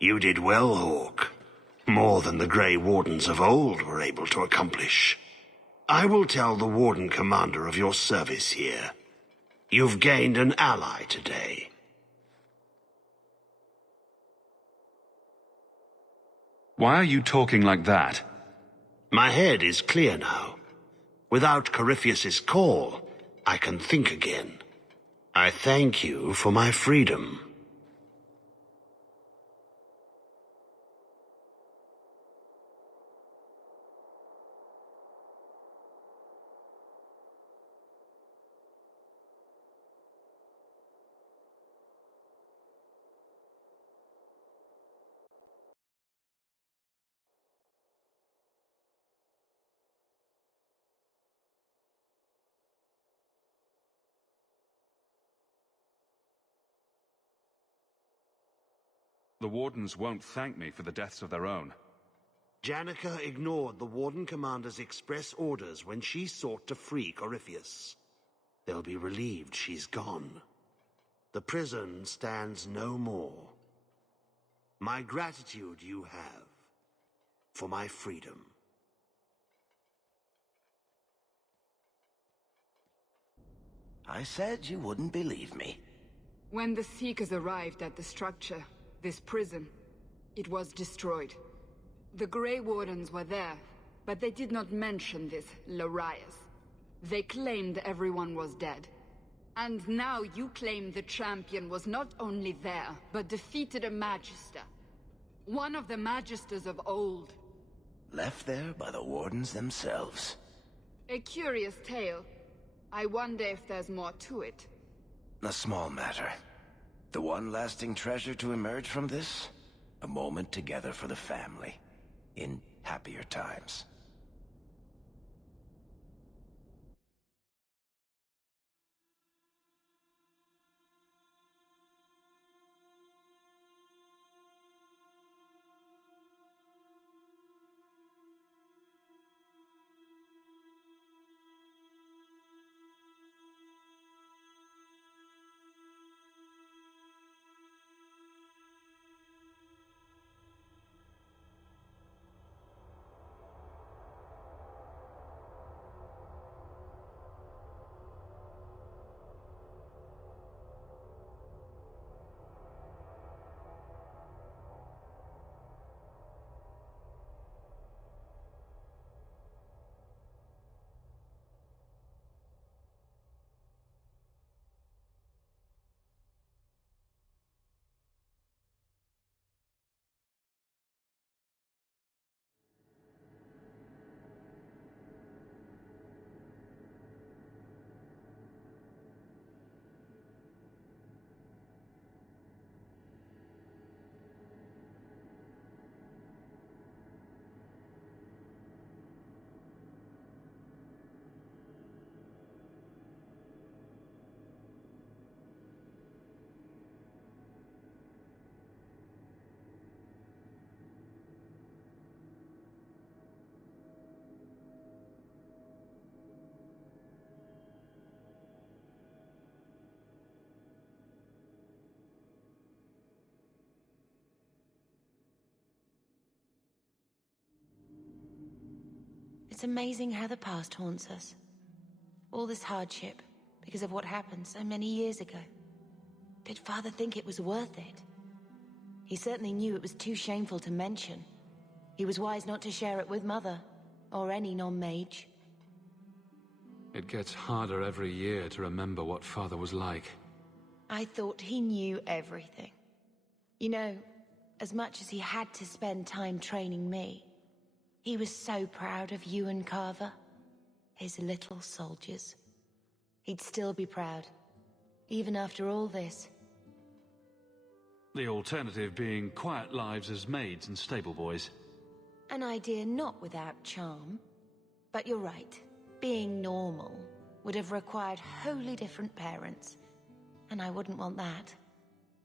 You did well, Hawk. More than the Grey Wardens of old were able to accomplish. I will tell the Warden Commander of your service here. You've gained an ally today. Why are you talking like that? My head is clear now. Without Corypheus's call, I can think again. I thank you for my freedom. The Wardens won't thank me for the deaths of their own. Janica ignored the Warden Commander's express orders when she sought to free Corypheus. They'll be relieved she's gone. The prison stands no more. My gratitude you have for my freedom. I said you wouldn't believe me. When the Seekers arrived at the structure, this prison, it was destroyed. The Grey Wardens were there, but they did not mention this Larius. They claimed everyone was dead. And now you claim the champion was not only there, but defeated a Magister. One of the Magisters of old. Left there by the Wardens themselves. A curious tale. I wonder if there's more to it. A small matter. The one lasting treasure to emerge from this? A moment together for the family. In happier times. It's amazing how the past haunts us. All this hardship, because of what happened so many years ago. Did Father think it was worth it? He certainly knew it was too shameful to mention. He was wise not to share it with Mother, or any non-mage. It gets harder every year to remember what Father was like. I thought he knew everything. You know, as much as he had to spend time training me, he was so proud of you and Carver, his little soldiers. He'd still be proud, even after all this. The alternative being quiet lives as maids and stable boys. An idea not without charm. But you're right, being normal would have required wholly different parents. And I wouldn't want that.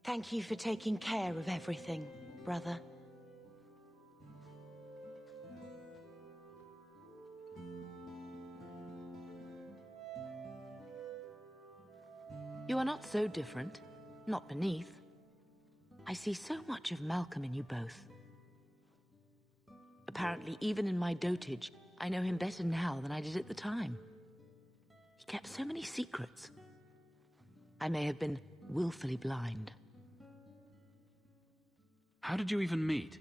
Thank you for taking care of everything, brother. You are not so different. Not beneath. I see so much of Malcolm in you both. Apparently, even in my dotage, I know him better now than I did at the time. He kept so many secrets. I may have been willfully blind. How did you even meet?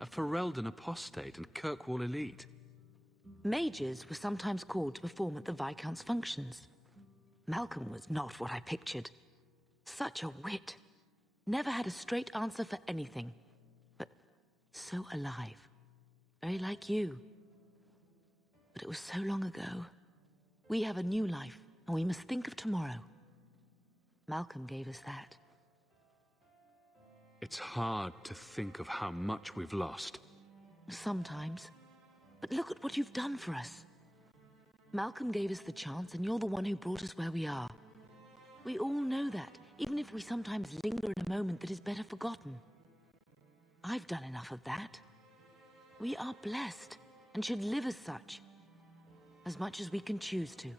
A Ferelden apostate and Kirkwall elite. Mages were sometimes called to perform at the Viscount's functions. Malcolm was not what I pictured. Such a wit. Never had a straight answer for anything. But so alive. Very like you. But it was so long ago. We have a new life, and we must think of tomorrow. Malcolm gave us that. It's hard to think of how much we've lost. Sometimes. But look at what you've done for us. Malcolm gave us the chance, and you're the one who brought us where we are. We all know that, even if we sometimes linger in a moment that is better forgotten. I've done enough of that. We are blessed, and should live as such. As much as we can choose to.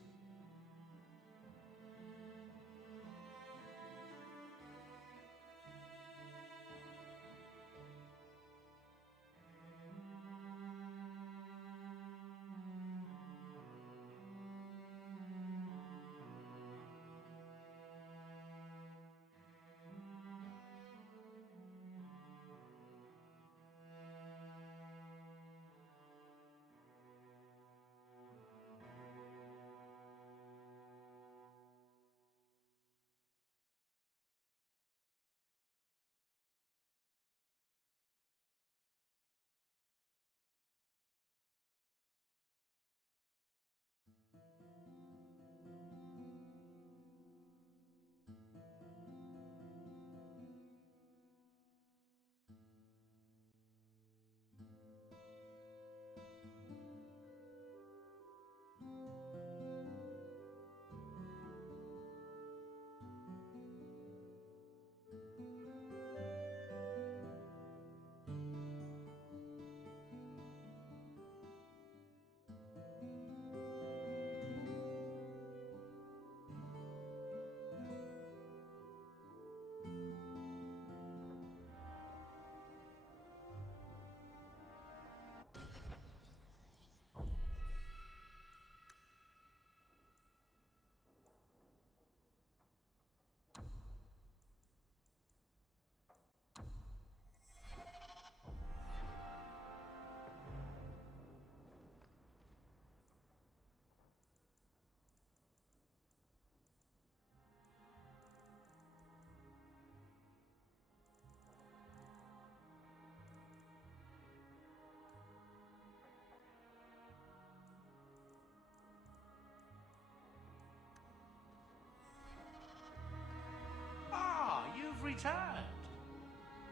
You've returned.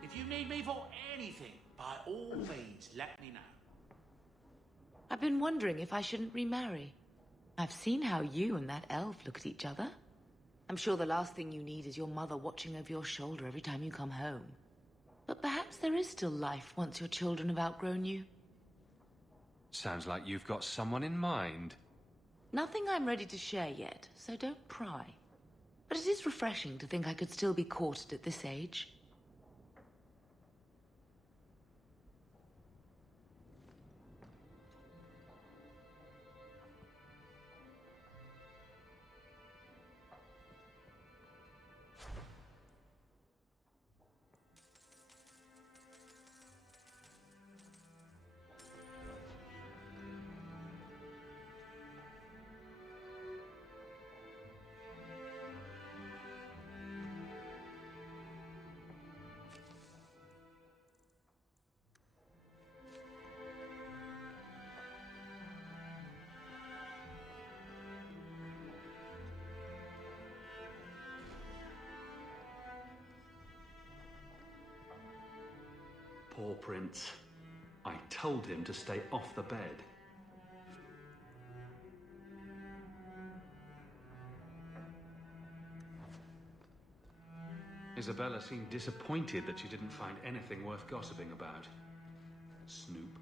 If you need me for anything, by all means, let me know. I've been wondering if I shouldn't remarry. I've seen how you and that elf look at each other. I'm sure the last thing you need is your mother watching over your shoulder every time you come home. But perhaps there is still life once your children have outgrown you. Sounds like you've got someone in mind. Nothing I'm ready to share yet, so don't pry. But it is refreshing to think I could still be courted at this age. Poor Prince. I told him to stay off the bed. Isabella seemed disappointed that she didn't find anything worth gossiping about. Snoop.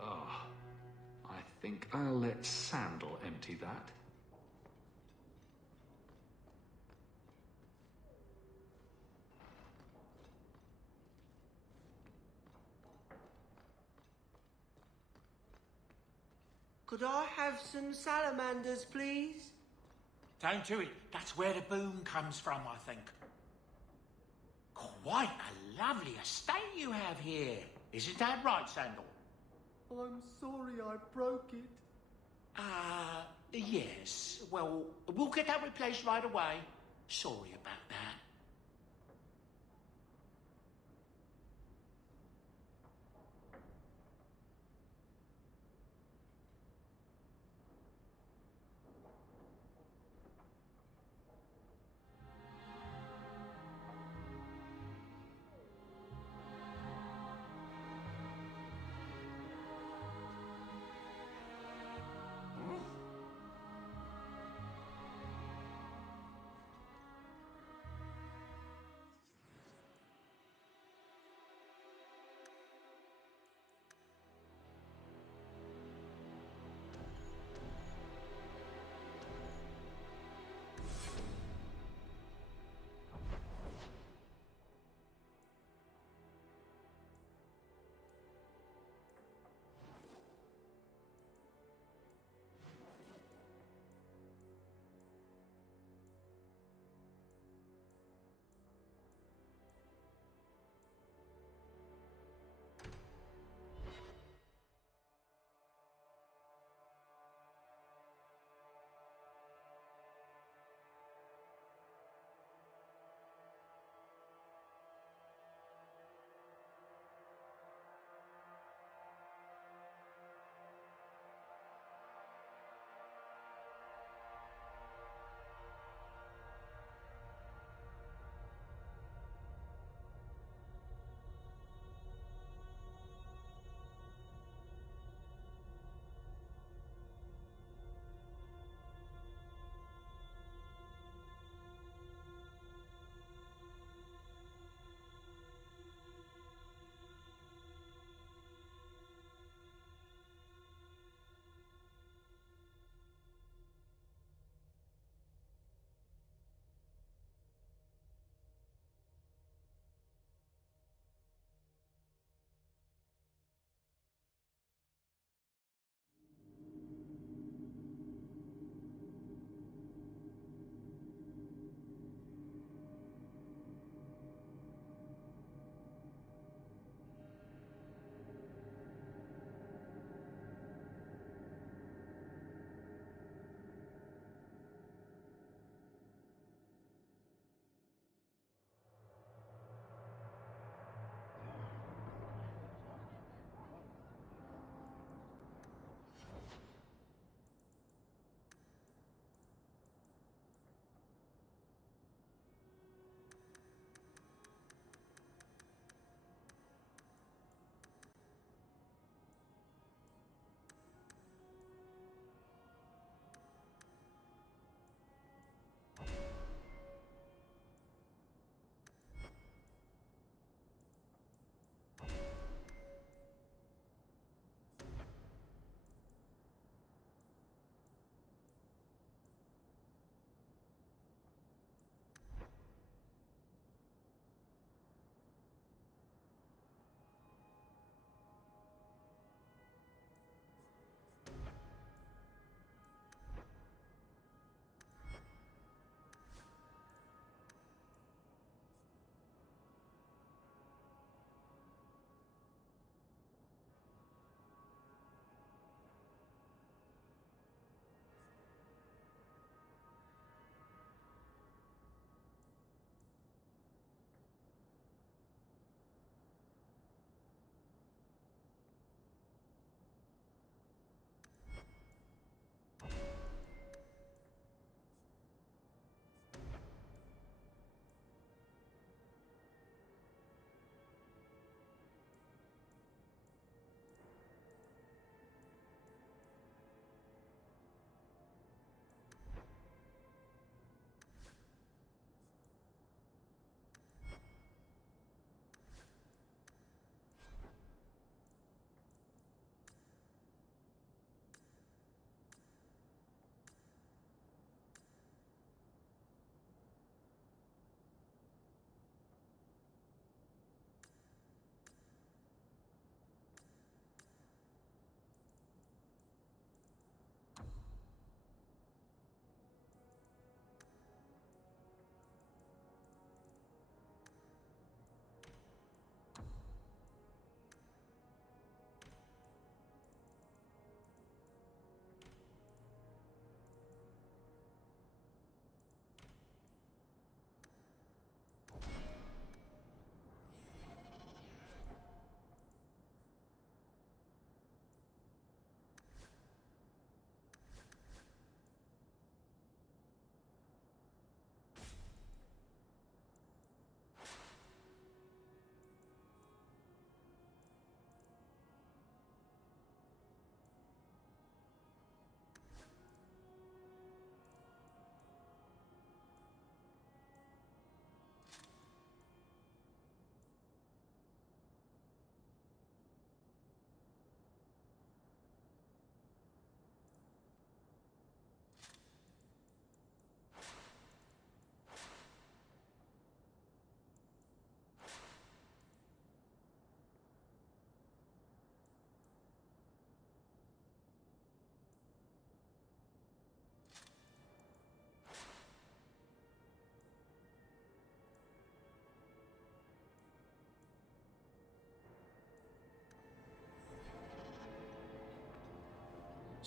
Ah, I think I'll let Sandal empty that. Could I have some salamanders, please? Don't do it. That's where the boom comes from, I think. Quite a lovely estate you have here. Isn't that right, Sandal? I'm sorry I broke it. Yes. Well, we'll get that replaced right away. Sorry about that.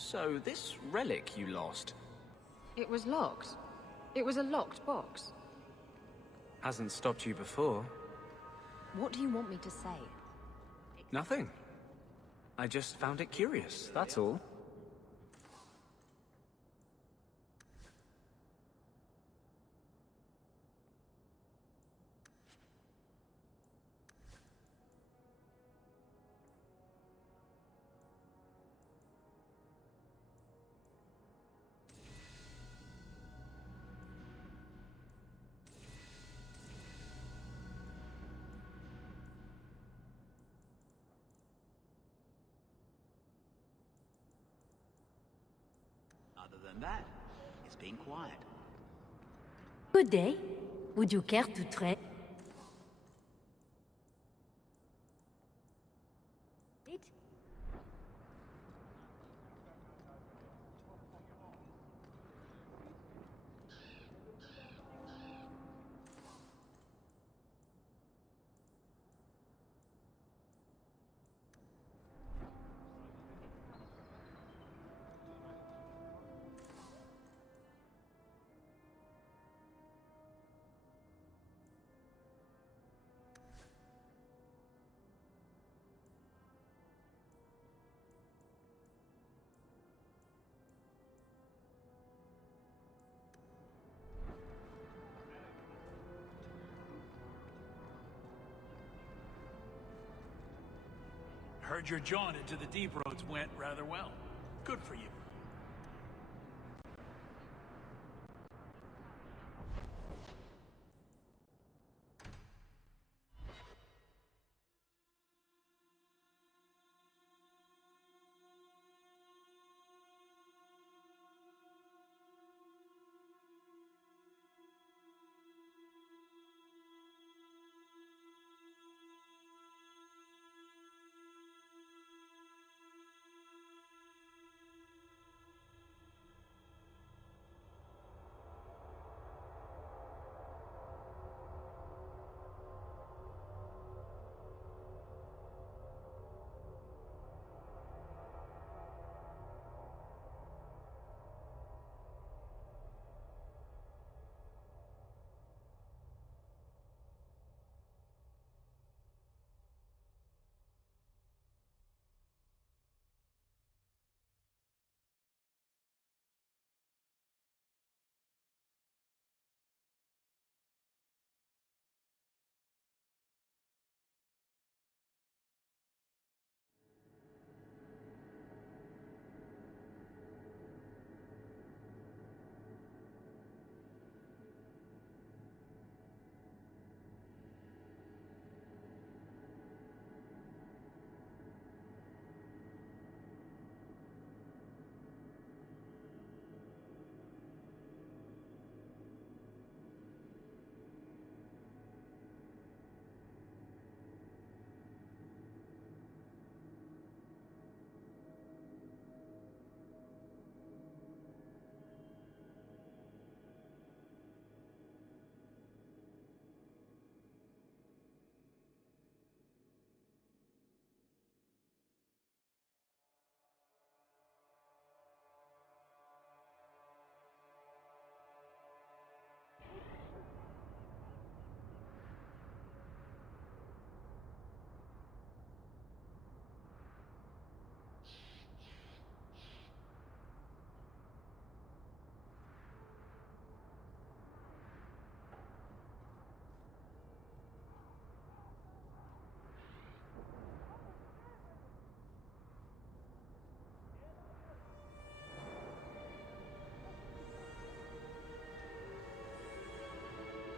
So, this relic you lost... It was locked. It was a locked box. hasn't stopped you before. What do you want me to say? Nothing. I just found it curious, that's all. Other than that, it's been quiet. Good day. Would you care to trade? Heard your jaunt into the deep roads went rather well. Good for you.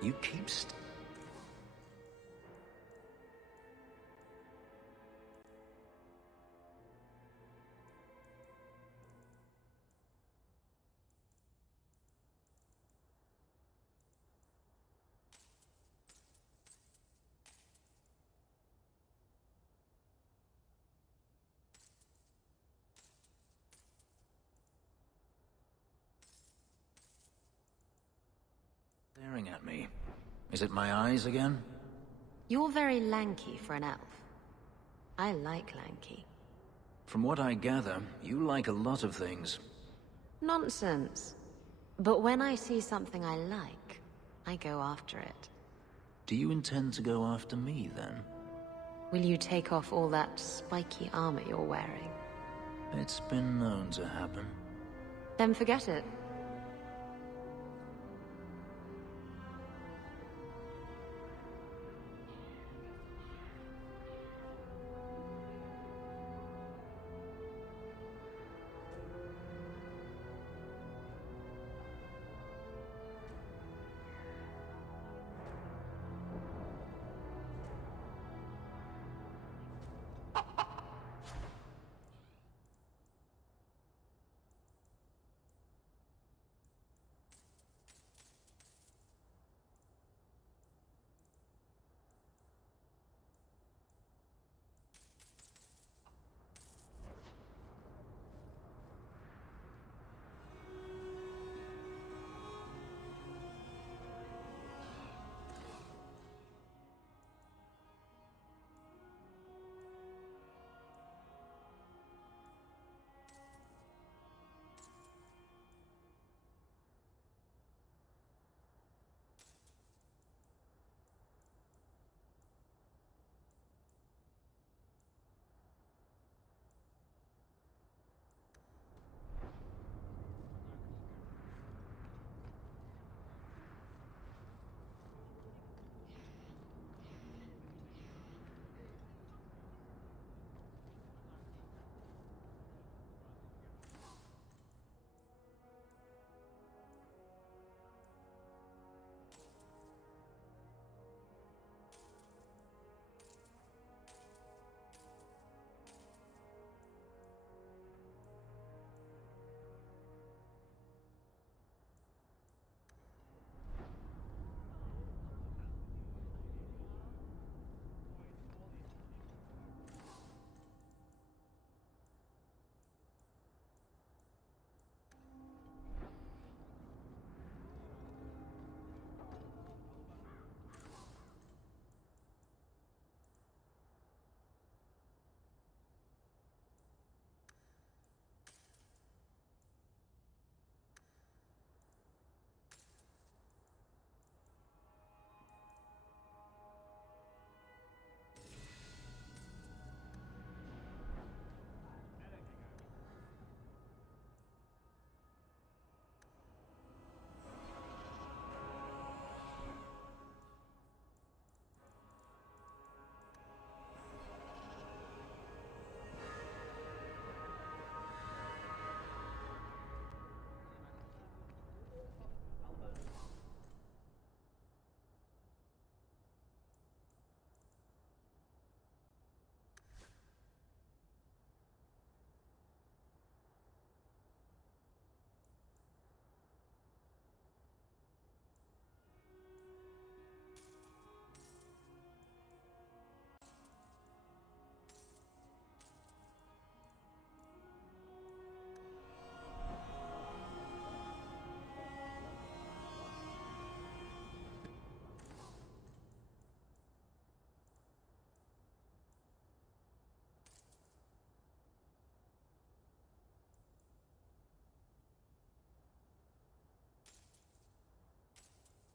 You keep staring at me. Is it my eyes again? You're very lanky for an elf. I like lanky. From what I gather, you like a lot of things. Nonsense. But when I see something I like, I go after it. Do you intend to go after me, then? Will you take off all that spiky armor you're wearing? It's been known to happen. Then forget it.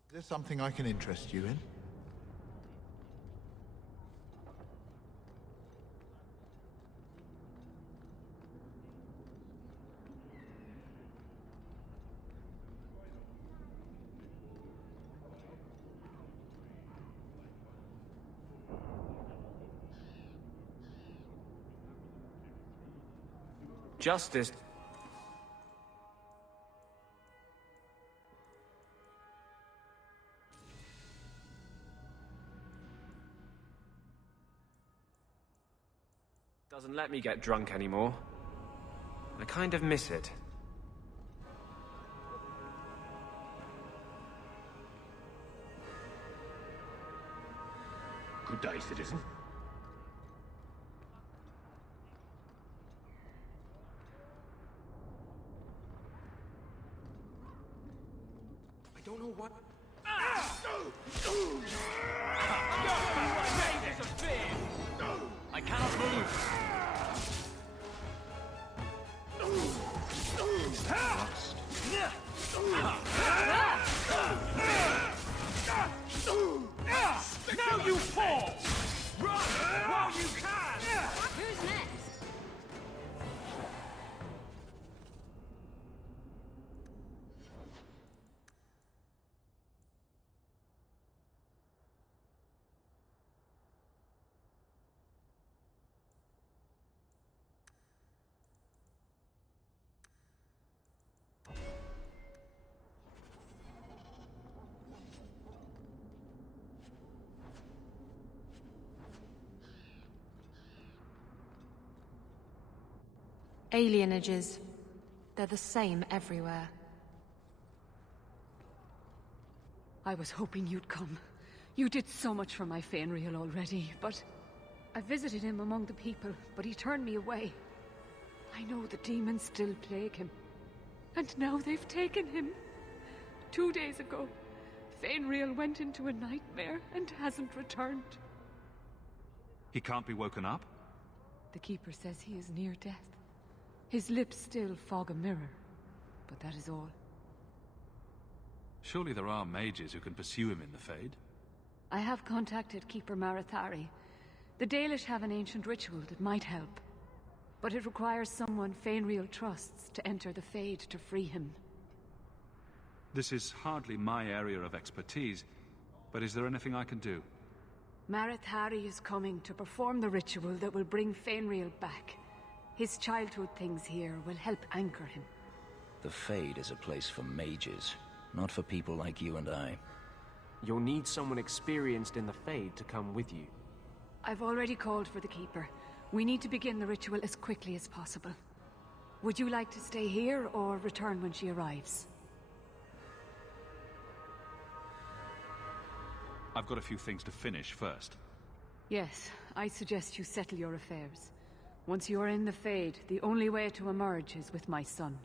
Is there something I can interest you in? Justice. Doesn't let me get drunk anymore. I kind of miss it. Good day, citizen. I don't know what... I cannot move. Alienages. They're the same everywhere. I was hoping you'd come. You did so much for my Fainreal already, but... I visited him among the people, but he turned me away. I know the demons still plague him. And now they've taken him. 2 days ago, Fainreal went into a nightmare and hasn't returned. He can't be woken up? The Keeper says he is near death. His lips still fog a mirror, but that is all. Surely there are mages who can pursue him in the Fade? I have contacted Keeper Marathari. The Dalish have an ancient ritual that might help. But it requires someone Fainreal trusts to enter the Fade to free him. This is hardly my area of expertise, but is there anything I can do? Marathari is coming to perform the ritual that will bring Fainreal back. His childhood things here will help anchor him. The Fade is a place for mages, not for people like you and I. You'll need someone experienced in the Fade to come with you. I've already called for the Keeper. We need to begin the ritual as quickly as possible. Would you like to stay here or return when she arrives? I've got a few things to finish first. Yes, I suggest you settle your affairs. Once you are in the Fade, the only way to emerge is with my son.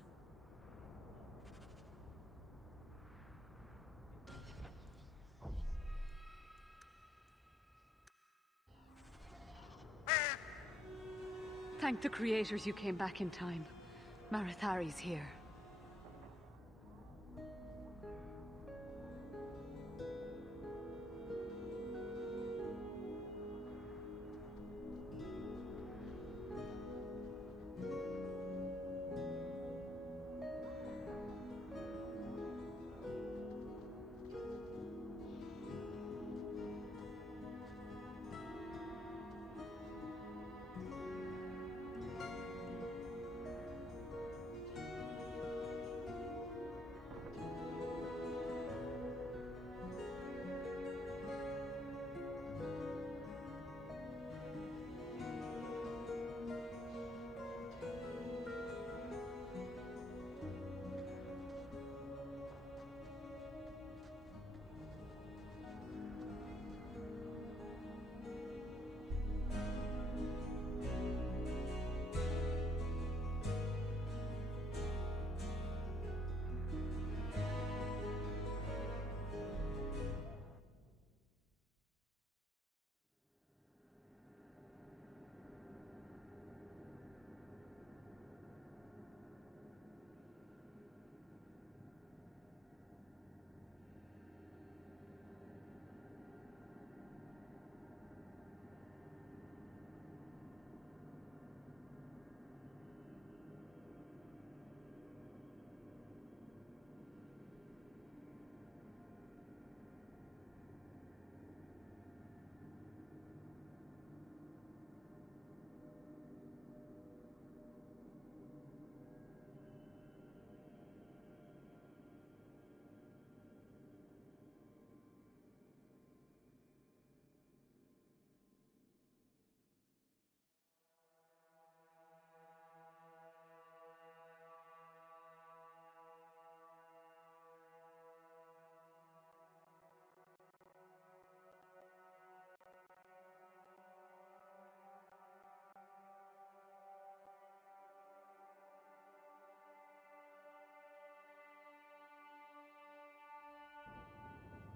Thank the creators you came back in time. Marathari's here.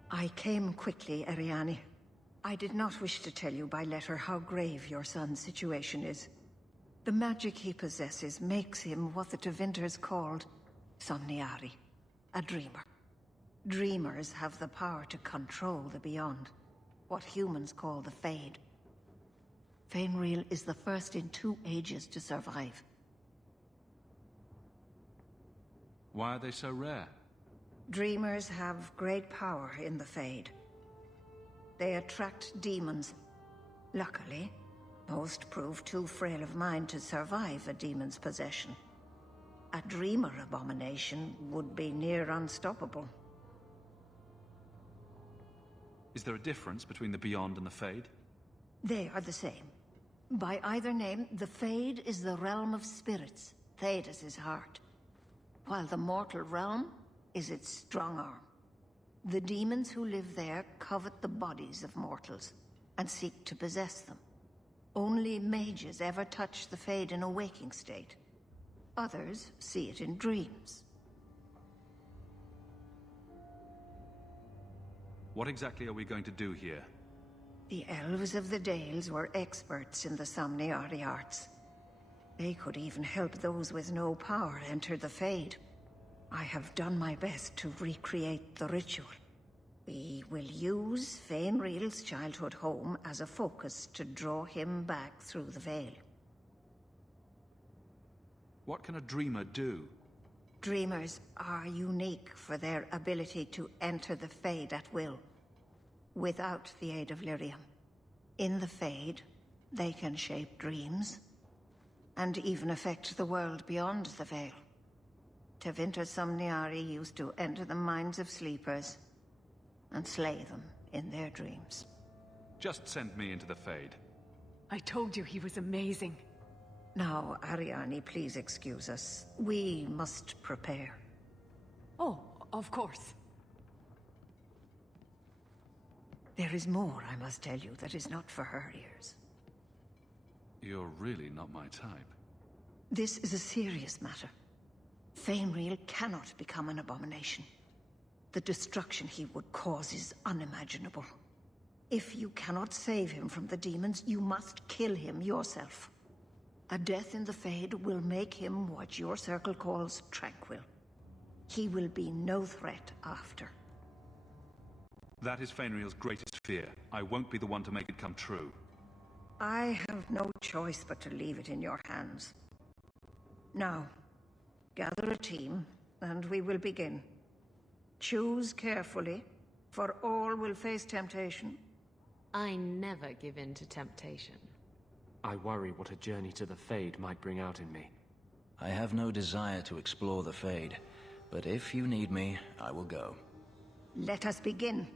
I came quickly, Ariane. I did not wish to tell you by letter how grave your son's situation is. The magic he possesses makes him what the Tevinters called Somniari, a dreamer. Dreamers have the power to control the beyond, what humans call the Fade. Fainreal is the first in 2 ages to survive. Why are they so rare? Dreamers have great power in the Fade. They attract demons. Luckily, most prove too frail of mind to survive a demon's possession. A dreamer abomination would be near unstoppable. Is there a difference between the Beyond and the Fade? They are the same. By either name, the Fade is the realm of spirits, Thedas' heart, while the mortal realm is its strong arm. The demons who live there covet the bodies of mortals and seek to possess them. Only mages ever touch the Fade in a waking state. Others see it in dreams. What exactly are we going to do here? The elves of the Dales were experts in the Somniari arts. They could even help those with no power enter the Fade. I have done my best to recreate the ritual. We will use Fainriel's childhood home as a focus to draw him back through the veil. What can a dreamer do? Dreamers are unique for their ability to enter the Fade at will, without the aid of Lyrium. In the Fade, they can shape dreams, and even affect the world beyond the veil. Tevinter Somniari used to enter the minds of sleepers and slay them in their dreams. Just send me into the Fade. I told you he was amazing. Now, Ariane, please excuse us. We must prepare. Oh, of course. There is more I must tell you that is not for her ears. You're really not my type. This is a serious matter. Fainriel cannot become an abomination. The destruction he would cause is unimaginable. If you cannot save him from the demons, you must kill him yourself. A death in the Fade will make him what your circle calls tranquil. He will be no threat after. That is Fainriel's greatest fear. I won't be the one to make it come true. I have no choice but to leave it in your hands. Now, gather a team, and we will begin. Choose carefully, for all will face temptation. I never give in to temptation. I worry what a journey to the Fade might bring out in me. I have no desire to explore the Fade, but if you need me, I will go. Let us begin.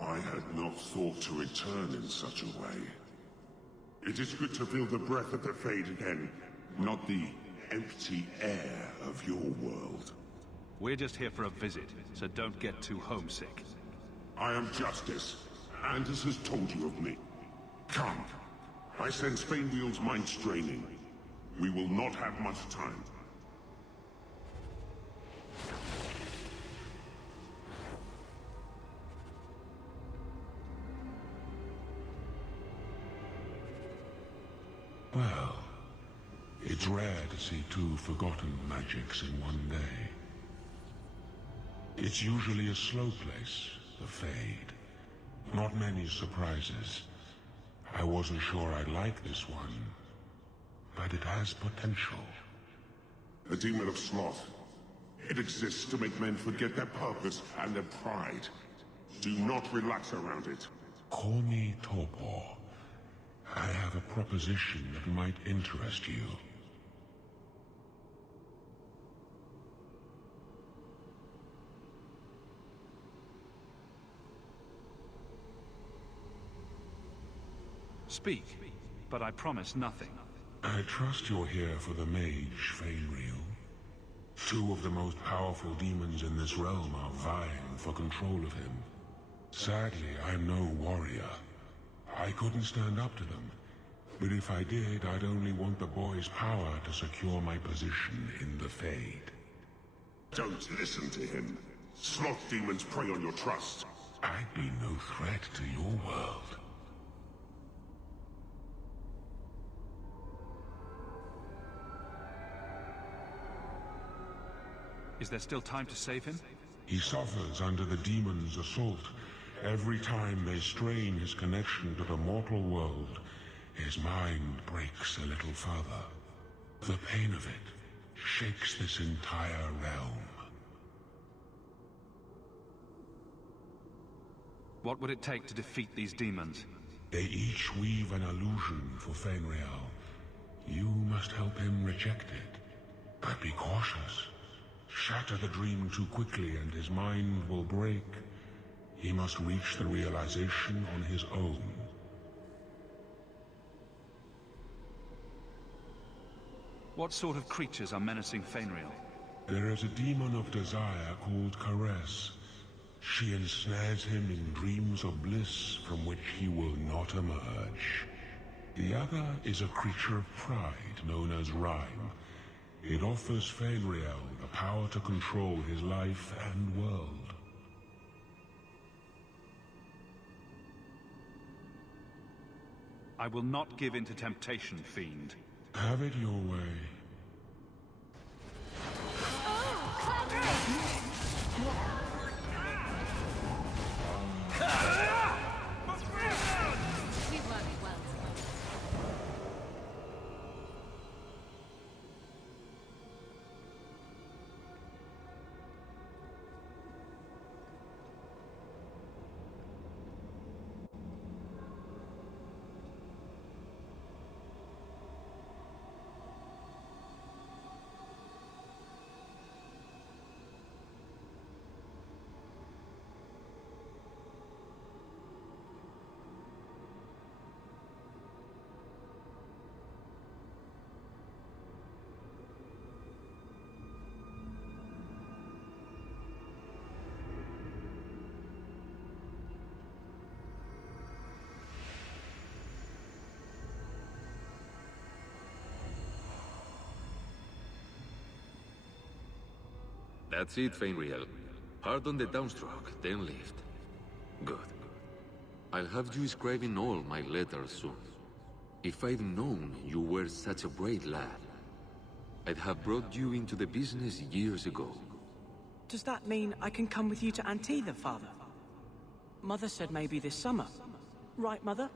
I had not thought to return in such a way. It is good to feel the breath of the Fade again, not the empty air of your world. We're just here for a visit, so don't get too homesick. I am Justice. Anders has told you of me. Come. I sense Fainriel's mind straining. We will not have much time. Well, it's rare to see two forgotten magics in one day. It's usually a slow place, the Fade. Not many surprises. I wasn't sure I'd like this one, but it has potential. A demon of sloth. It exists to make men forget their purpose and their pride. Do not relax around it. Call me Torpor. I have a proposition that might interest you. Speak, but I promise nothing. I trust you're here for the mage, Veilguard. Two of the most powerful demons in this realm are vying for control of him. Sadly, I'm no warrior. I couldn't stand up to them. But if I did, I'd only want the boy's power to secure my position in the Fade. Don't listen to him. Sloth demons prey on your trust. I'd be no threat to your world. Is there still time to save him? He suffers under the demon's assault. Every time they strain his connection to the mortal world, his mind breaks a little further. The pain of it shakes this entire realm. What would it take to defeat these demons? They each weave an illusion for Veilguard. You must help him reject it. But be cautious. Shatter the dream too quickly and his mind will break. He must reach the realization on his own. What sort of creatures are menacing Veilguard? There is a demon of desire called Caress. She ensnares him in dreams of bliss from which he will not emerge. The other is a creature of pride known as Rhyme. It offers Veilguard the power to control his life and world. I will not give in to temptation, fiend. Have it your way. That's it, Veilguard. Hard on the downstroke, then lift. Good. I'll have you scribing all my letters soon. If I'd known you were such a brave lad, I'd have brought you into the business years ago. Does that mean I can come with you to Antitha, Father? Mother said maybe this summer. Right, Mother?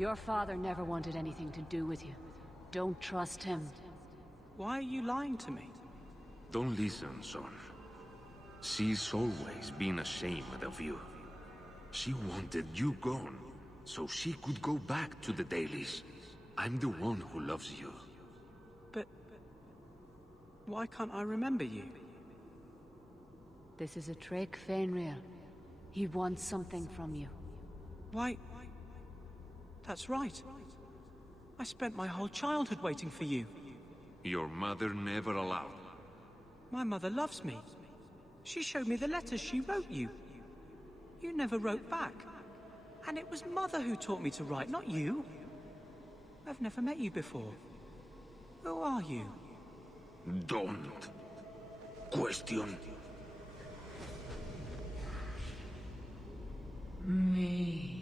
Your father never wanted anything to do with you. Don't trust him. Why are you lying to me? Don't listen, son. She's always been ashamed of you. She wanted you gone, so she could go back to the dailies. I'm the one who loves you. But why can't I remember you? This is a trick, Veilguard. He wants something from you. Why? That's right. I spent my whole childhood waiting for you. Your mother never allowed. My mother loves me. She showed me the letters she wrote you. You never wrote back. And it was Mother who taught me to write, not you. I've never met you before. Who are you? Don't. question. Me.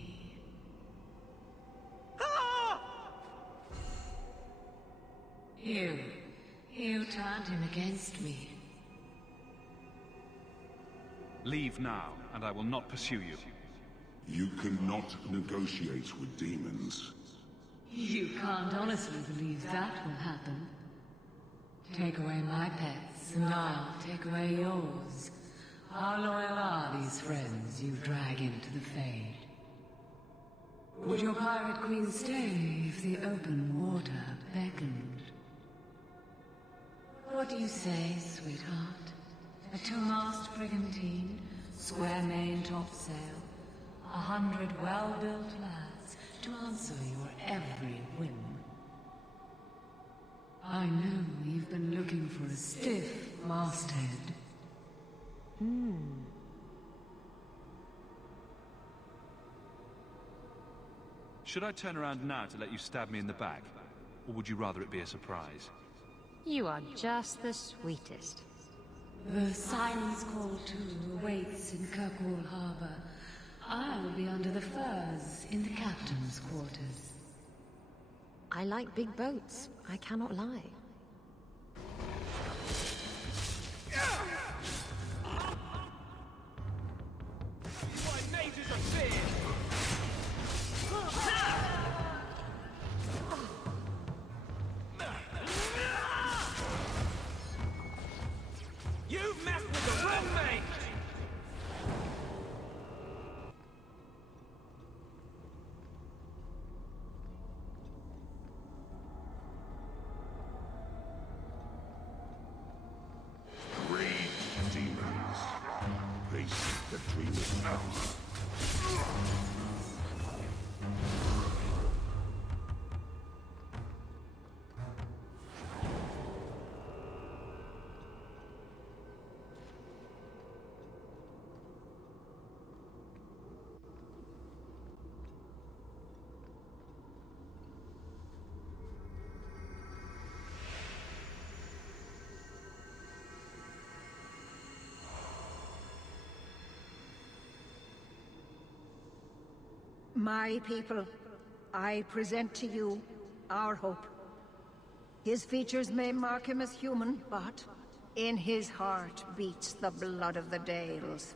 You turned him against me. Leave now, and I will not pursue you. You cannot negotiate with demons. You can't honestly believe that will happen. Take away my pets, and I'll take away yours. How loyal are these friends you drag into the Fade? Would your pirate queen stay if the open water beckoned? What do you say, sweetheart? A two-mast brigantine, square main topsail, 100 well-built lads to answer your every whim. I know you've been looking for a stiff masthead. Should I turn around now to let you stab me in the back? Or would you rather it be a surprise? You are just the sweetest. The silence call too awaits in Kirkwall Harbor. I'll be under the firs in the captain's quarters. I like big boats, I cannot lie. You've messed with the wrong mate! Great demons. They seek the dreamer's power. My people, I present to you our hope. His features may mark him as human, but in his heart beats the blood of the Dales.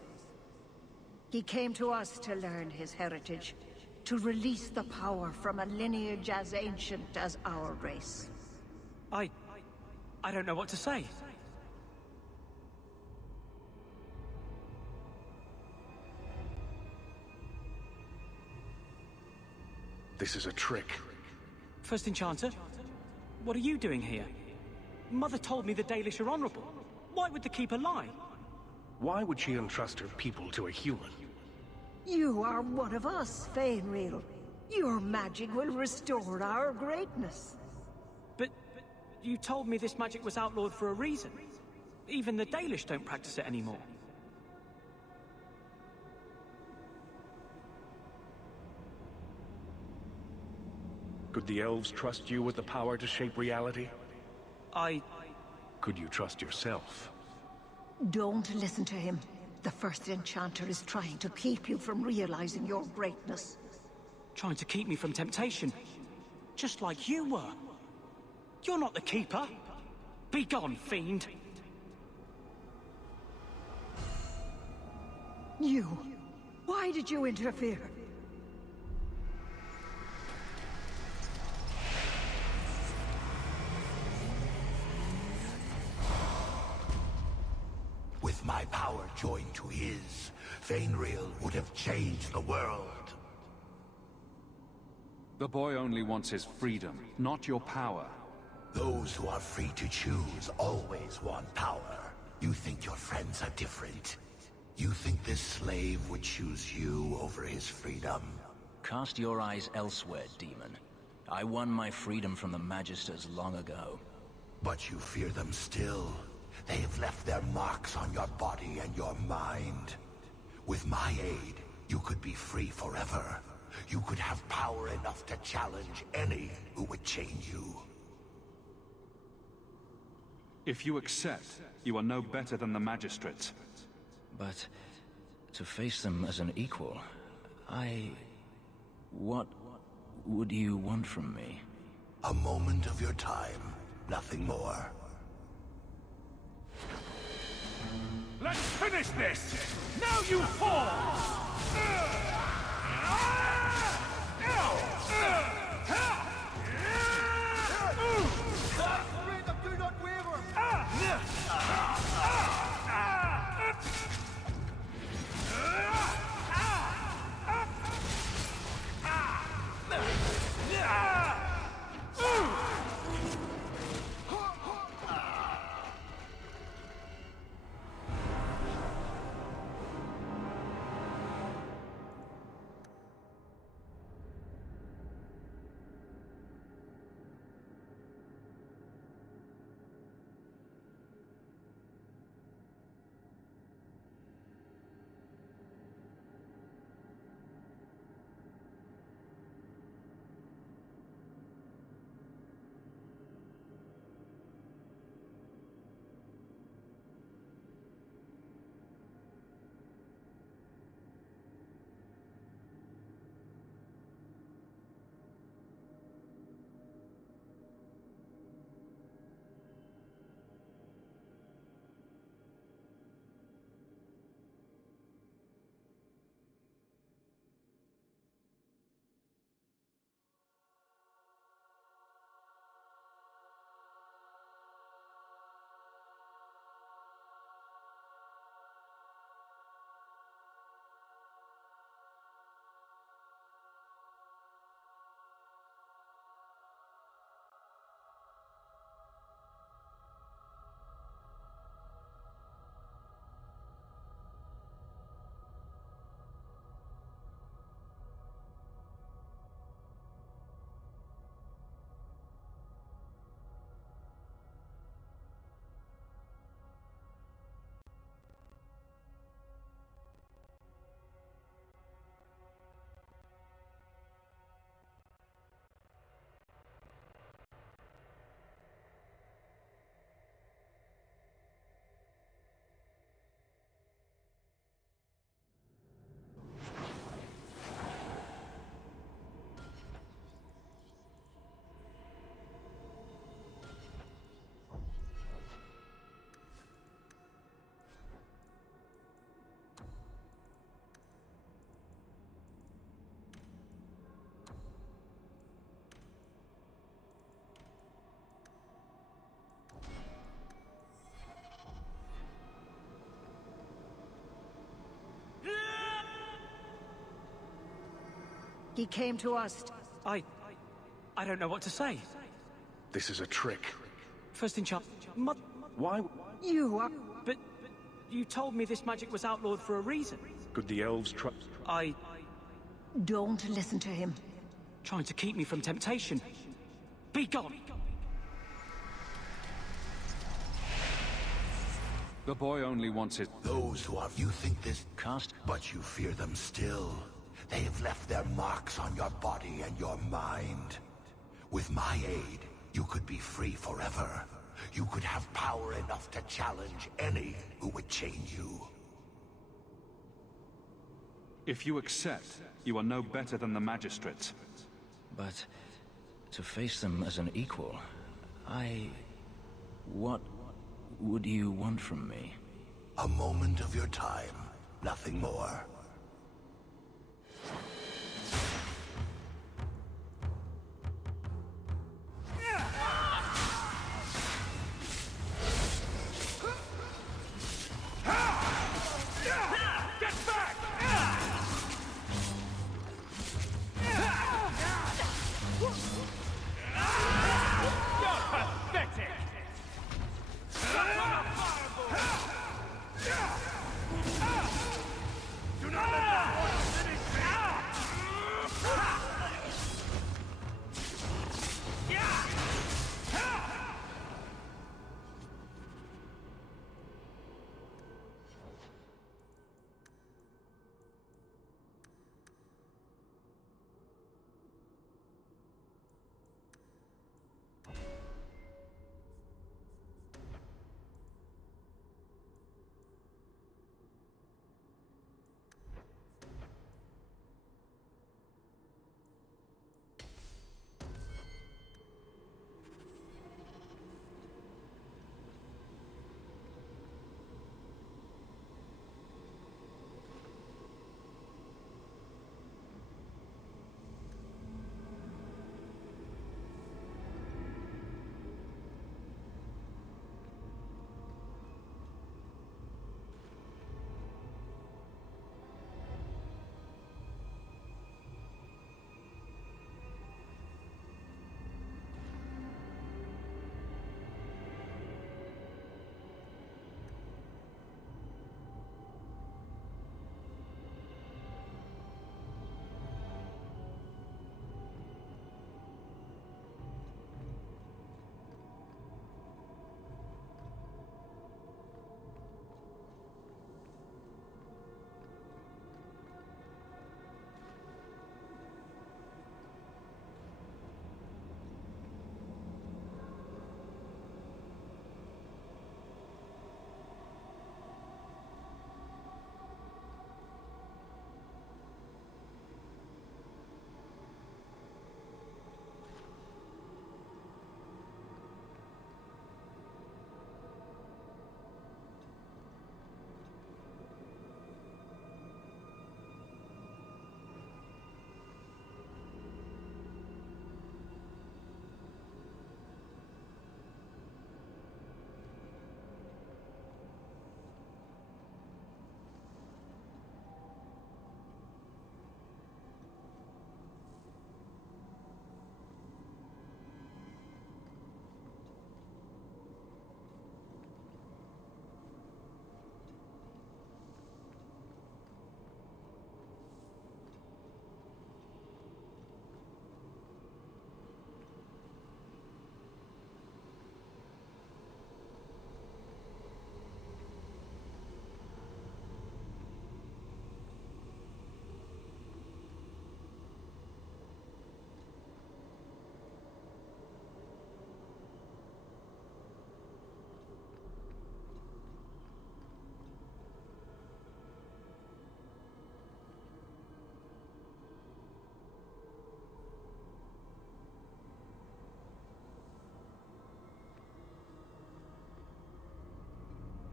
He came to us to learn his heritage, to release the power from a lineage as ancient as our race. I don't know what to say. This is a trick. First Enchanter, what are you doing here? Mother told me the Dalish are honorable. Why would the Keeper lie? Why would she entrust her people to a human? You are one of us, Fainreal. Your magic will restore our greatness. But you told me this magic was outlawed for a reason. Even the Dalish don't practice it anymore. Could the elves trust you with the power to shape reality? Could you trust yourself? Don't listen to him. The First Enchanter is trying to keep you from realizing your greatness. Trying to keep me from temptation. Just like you were. You're not the Keeper. Be gone, fiend. You. Why did you interfere? With my power joined to his, Fainreal would have changed the world. The boy only wants his freedom, not your power. Those who are free to choose always want power. You think your friends are different? You think this slave would choose you over his freedom? Cast your eyes elsewhere, demon. I won my freedom from the Magisters long ago. But you fear them still. They have left their marks on your body and your mind. With my aid, you could be free forever. You could have power enough to challenge any who would chain you. If you accept, you are no better than the magistrates. But to face them as an equal, what would you want from me? A moment of your time, nothing more. Let's finish this! Now you fall! Freedom, do not waver! He came to us. I don't know what to say. This is a trick. First in charge. Why? You are... But you told me this magic was outlawed for a reason. Could the elves try? Don't listen to him. Trying to keep me from temptation. Be gone! The boy only wants it. Those who are... You think this... Cast? But you fear them still. They have left their marks on your body and your mind. With my aid, you could be free forever. You could have power enough to challenge any who would chain you. If you accept, you are no better than the magistrates. But to face them as an equal, what would you want from me? A moment of your time, nothing more. Do not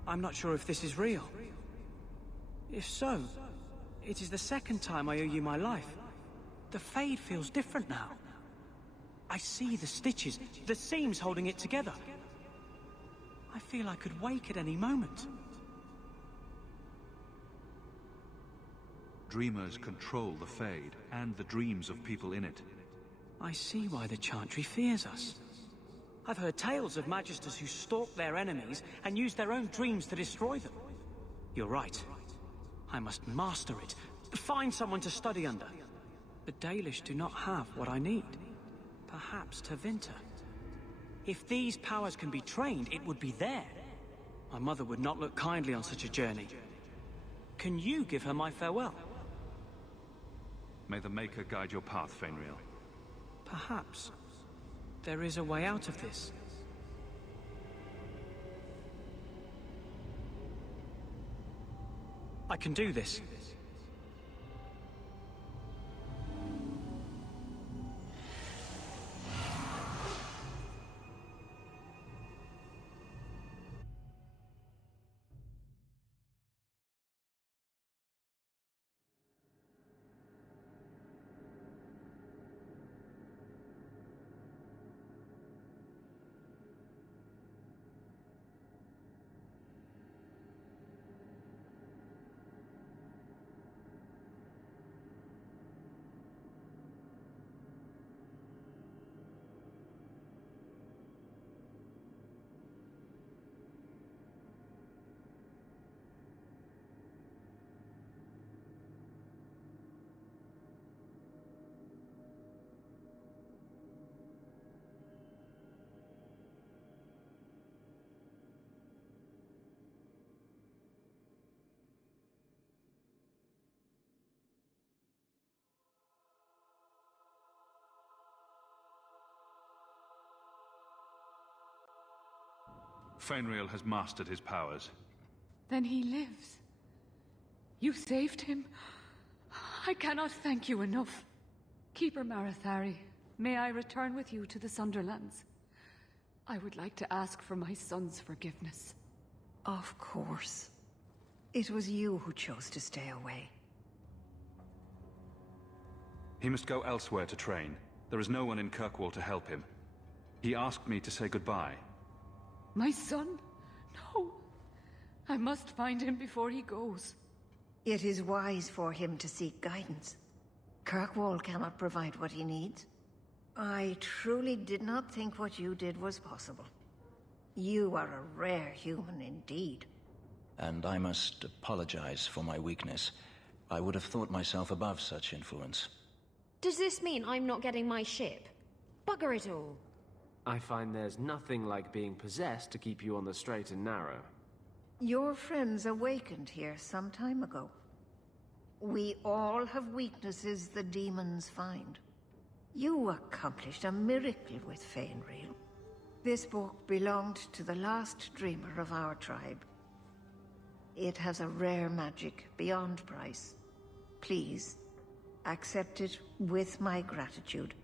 I'm not sure if this is real. If so, it is the second time I owe you my life. The Fade feels different now. I see the stitches, the seams holding it together. I feel I could wake at any moment. Dreamers control the Fade and the dreams of people in it. I see why the Chantry fears us. I've heard tales of Magisters who stalk their enemies and use their own dreams to destroy them. You're right. I must master it. Find someone to study under. The Dalish do not have what I need. Perhaps Tevinter. If these powers can be trained, it would be there. My mother would not look kindly on such a journey. Can you give her my farewell? May the Maker guide your path, Feynriel. Perhaps. There is a way out of this. I can do this. Feynriel has mastered his powers. Then he lives. You saved him. I cannot thank you enough. Keeper Marathari, may I return with you to the Sunderlands? I would like to ask for my son's forgiveness. Of course. It was you who chose to stay away. He must go elsewhere to train. There is no one in Kirkwall to help him. He asked me to say goodbye. My son? No. I must find him before he goes. It is wise for him to seek guidance. Kirkwall cannot provide what he needs. I truly did not think what you did was possible. You are a rare human indeed. And I must apologize for my weakness. I would have thought myself above such influence. Does this mean I'm not getting my ship? Bugger it all. I find there's nothing like being possessed to keep you on the straight and narrow. Your friends awakened here some time ago. We all have weaknesses the demons find. You accomplished a miracle with Feynriel. This book belonged to the last dreamer of our tribe. It has a rare magic beyond price. Please, accept it with my gratitude.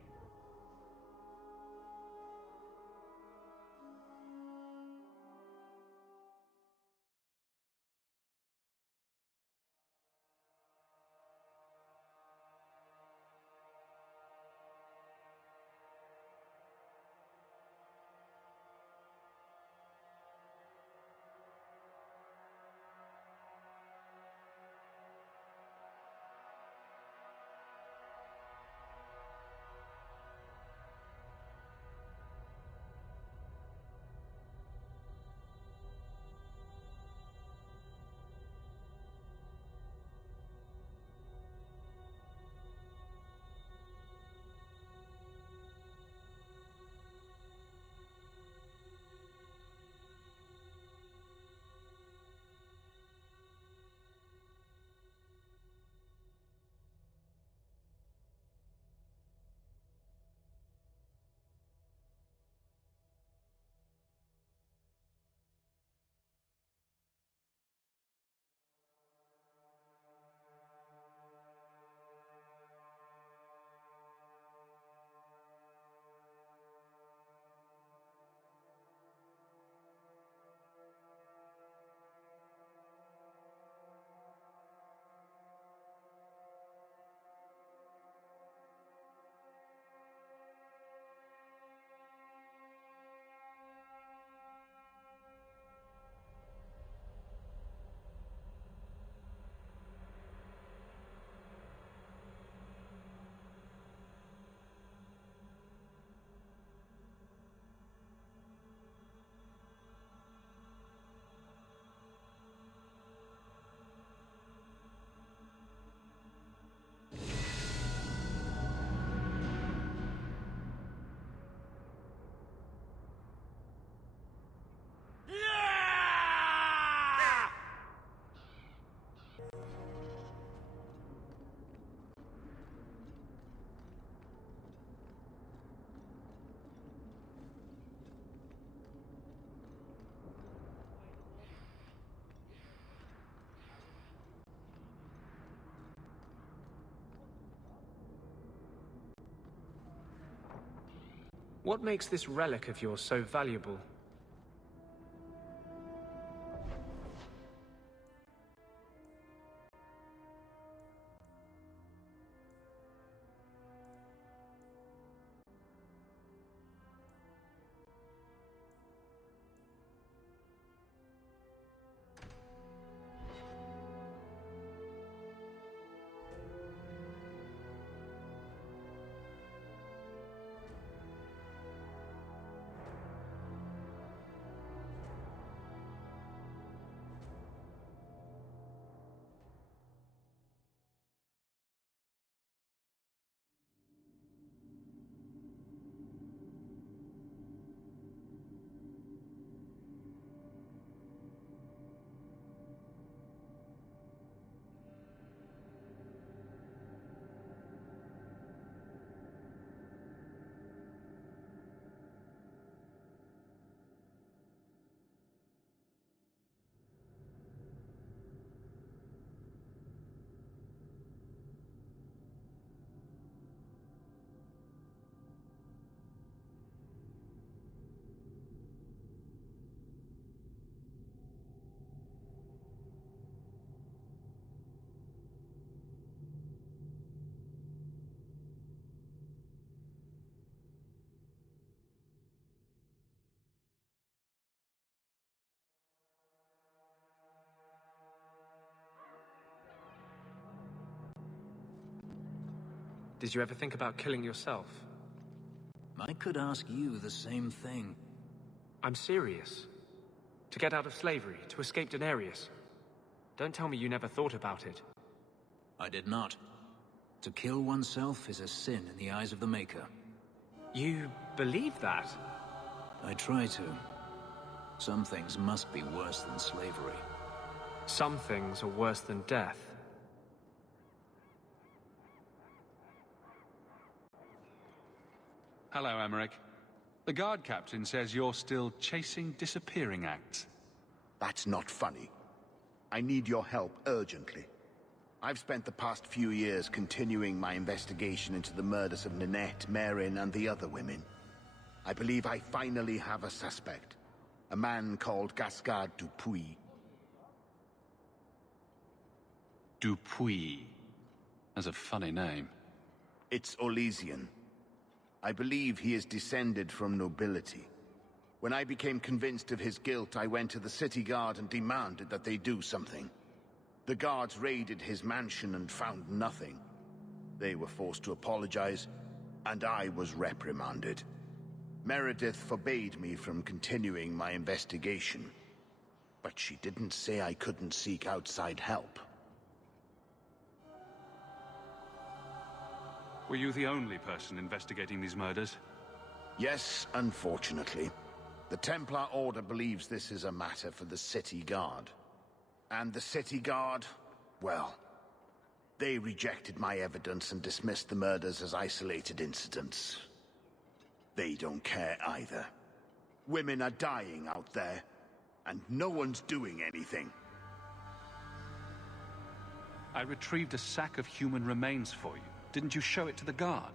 What makes this relic of yours so valuable? Did you ever think about killing yourself? I could ask you the same thing. I'm serious. To get out of slavery, to escape Daenerys. Don't tell me you never thought about it. I did not. To kill oneself is a sin in the eyes of the Maker. You believe that? I try to. Some things must be worse than slavery. Some things are worse than death. Hello, Emmerich. The guard captain says you're still chasing disappearing acts. That's not funny. I need your help urgently. I've spent the past few years continuing my investigation into the murders of Ninette, Meryn, and the other women. I believe I finally have a suspect. A man called Gascard Dupuis. Dupuis. That's a funny name. It's Orlesian. I believe he is descended from nobility. When I became convinced of his guilt, I went to the city guard and demanded that they do something. The guards raided his mansion and found nothing. They were forced to apologize, and I was reprimanded. Meredith forbade me from continuing my investigation. But she didn't say I couldn't seek outside help. Were you the only person investigating these murders? Yes, unfortunately. The Templar Order believes this is a matter for the City Guard. And the City Guard, well, they rejected my evidence and dismissed the murders as isolated incidents. They don't care either. Women are dying out there, and no one's doing anything. I retrieved a sack of human remains for you. Didn't you show it to the guard?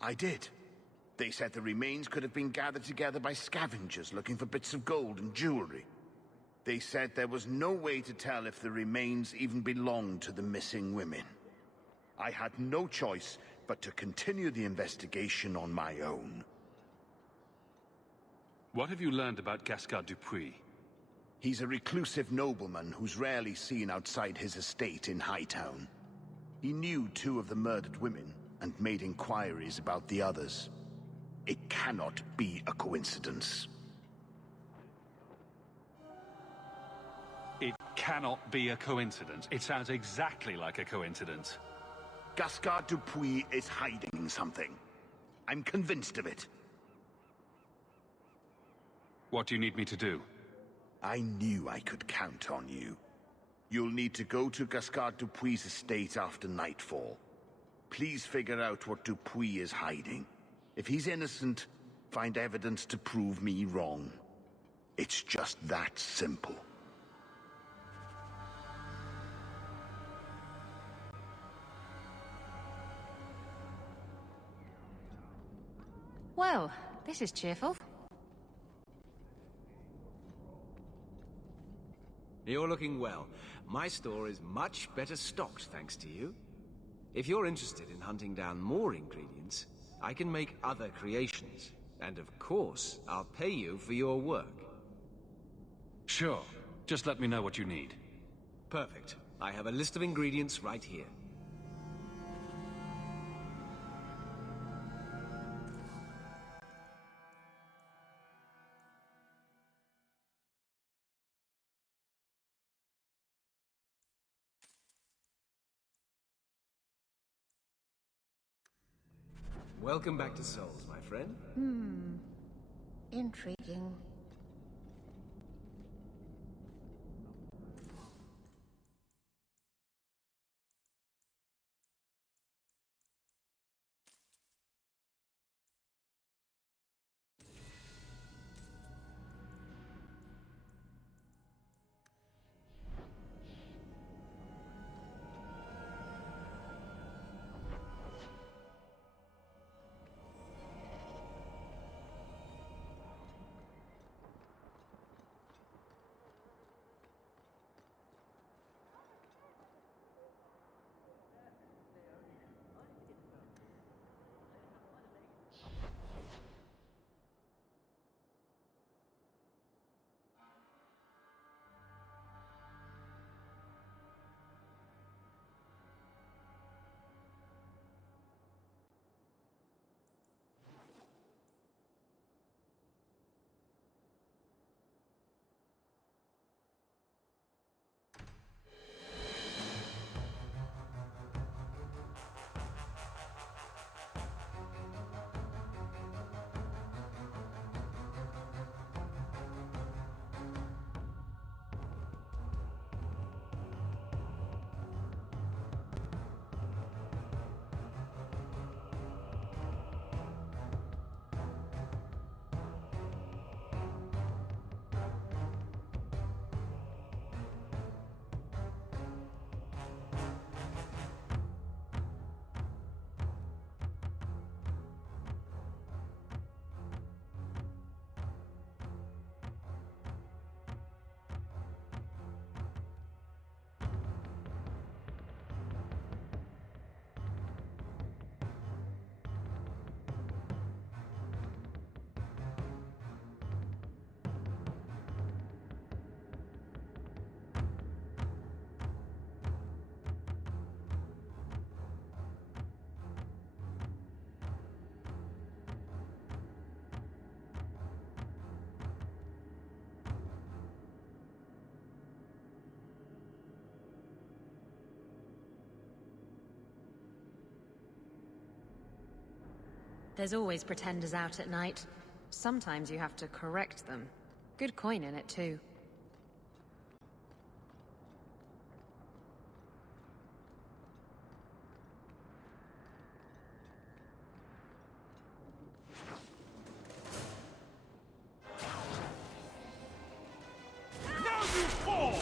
I did. They said the remains could have been gathered together by scavengers looking for bits of gold and jewelry. They said there was no way to tell if the remains even belonged to the missing women. I had no choice but to continue the investigation on my own. What have you learned about Gascard Dupuis? He's a reclusive nobleman who's rarely seen outside his estate in Hightown. He knew 2 of the murdered women and made inquiries about the others. It cannot be a coincidence. It cannot be a coincidence. It sounds exactly like a coincidence. Gascard Dupuis is hiding something. I'm convinced of it. What do you need me to do? I knew I could count on you. You'll need to go to Gascard Dupuis' estate after nightfall. Please figure out what Dupuis is hiding. If he's innocent, find evidence to prove me wrong. It's just that simple. Well, This is cheerful. You're looking well. My store is much better stocked, thanks to you. If you're interested in hunting down more ingredients, I can make other creations. And of course, I'll pay you for your work. Sure. Just let me know what you need. Perfect. I have a list of ingredients right here. Welcome back to Souls, my friend. Intriguing. There's always pretenders out at night. Sometimes you have to correct them. Good coin in it, too. Now you fall!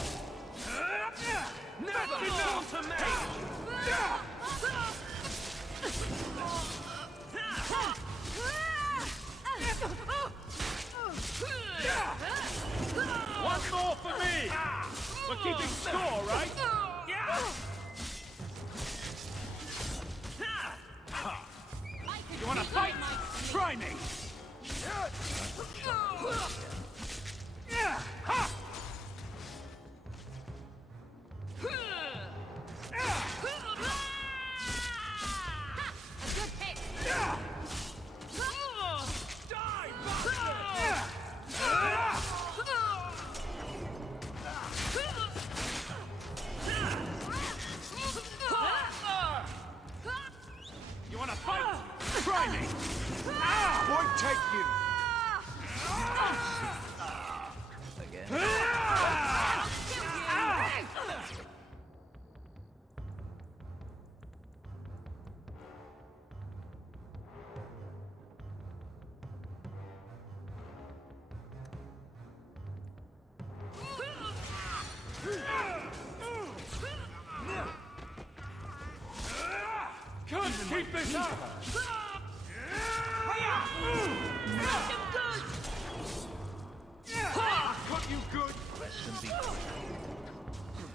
Never fall to me! One more for me! We're keeping score, right? You wanna fight? Try me! You wanna fight? Try me! Won't take you! Can't keep this up! Cut you good! Rest and be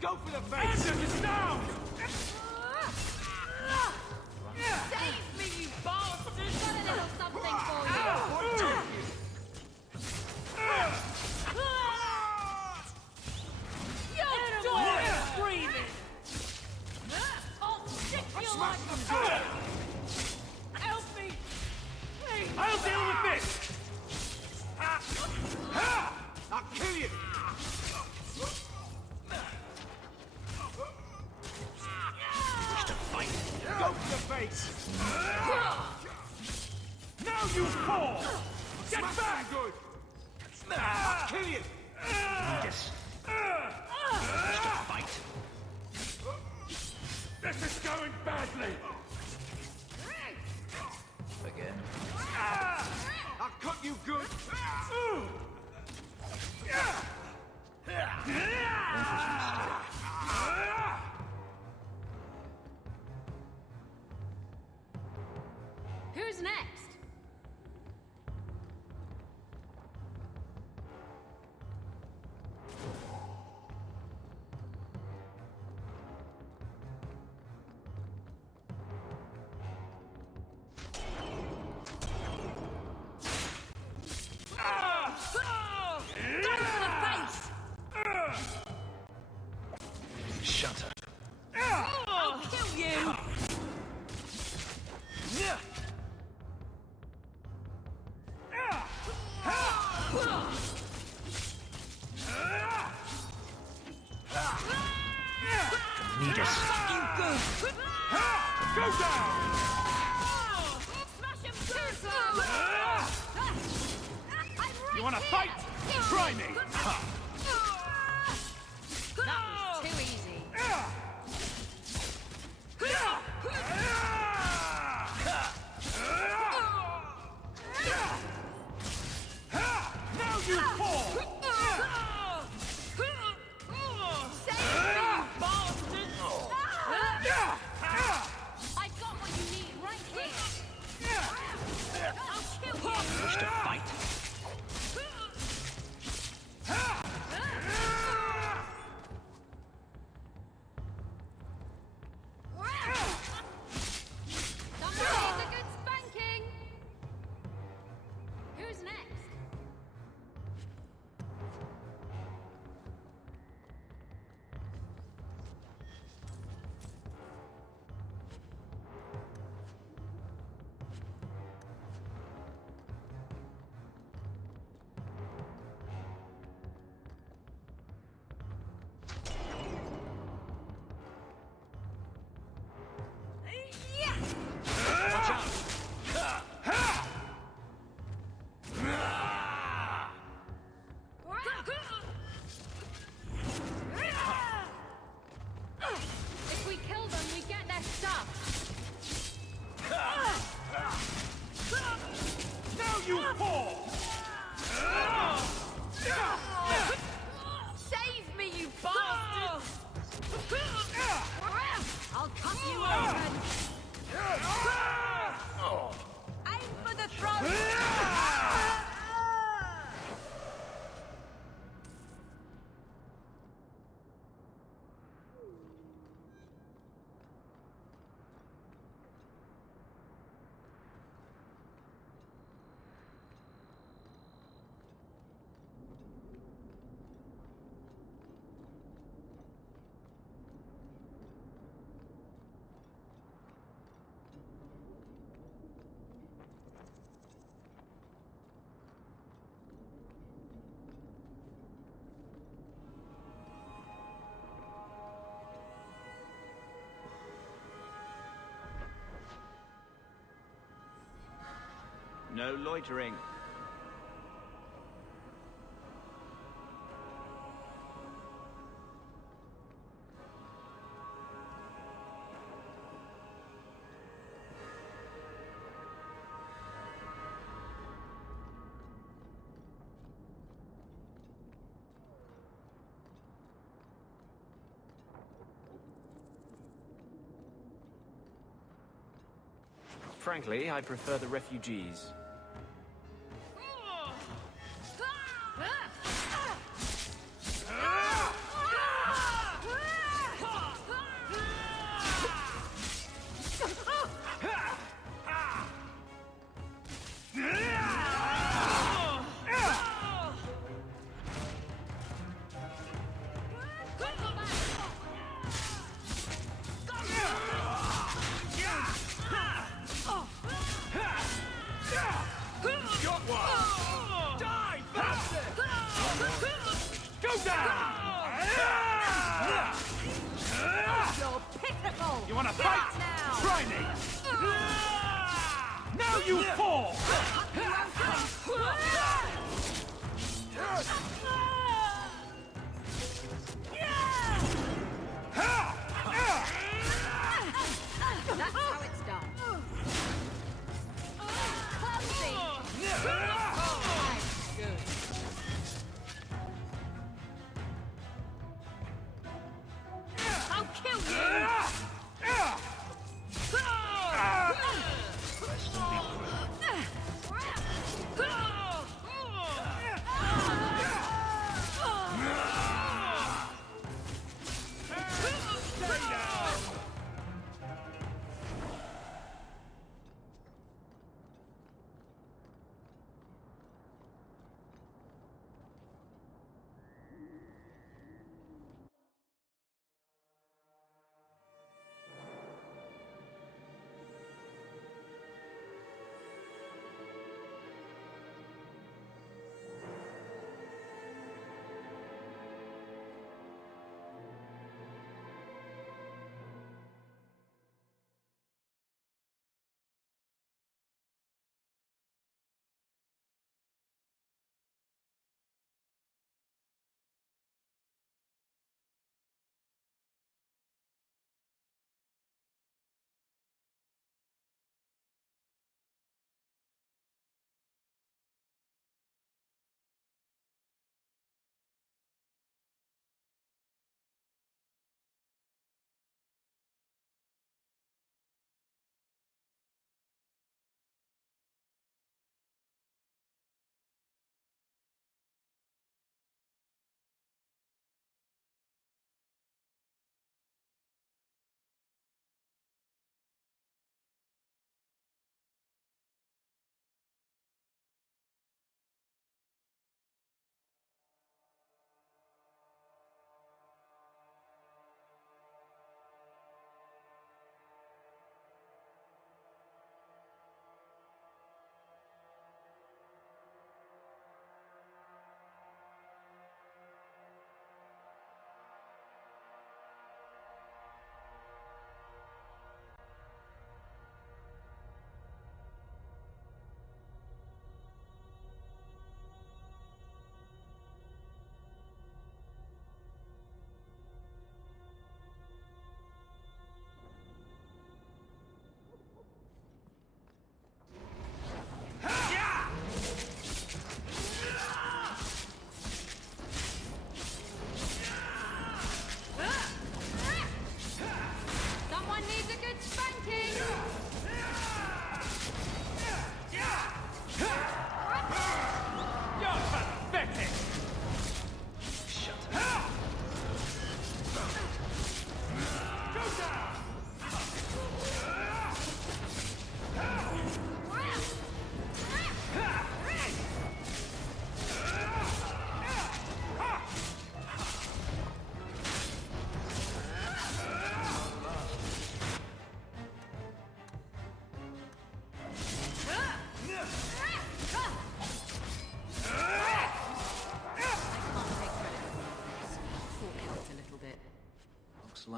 Go for the face! Answer is down! Save me, you bastards! Got a little something for you! You're done screaming! I'll stick you like a bird! Help me! Please! I'll deal with this! I'll kill you! wish to fight. Go for the face! Now you fall! Get back! Good! I'll kill you! Need us. Wish to fight. This is going badly! Again. I'll cut you good! Who's next? Shut up. I'll kill you! Need us. Go down! Smash him too! You wanna fight? Try me! That was too easy. Now you fall! I've got what you need right here. I'll kill you. Wish to fight. Somebody needs a good spanking. Who's next? If we kill them, we get their stuff. Now you fall! Save me, you bastards! I'll cut you open! Aim for the throat! No loitering. Frankly, I prefer the refugees.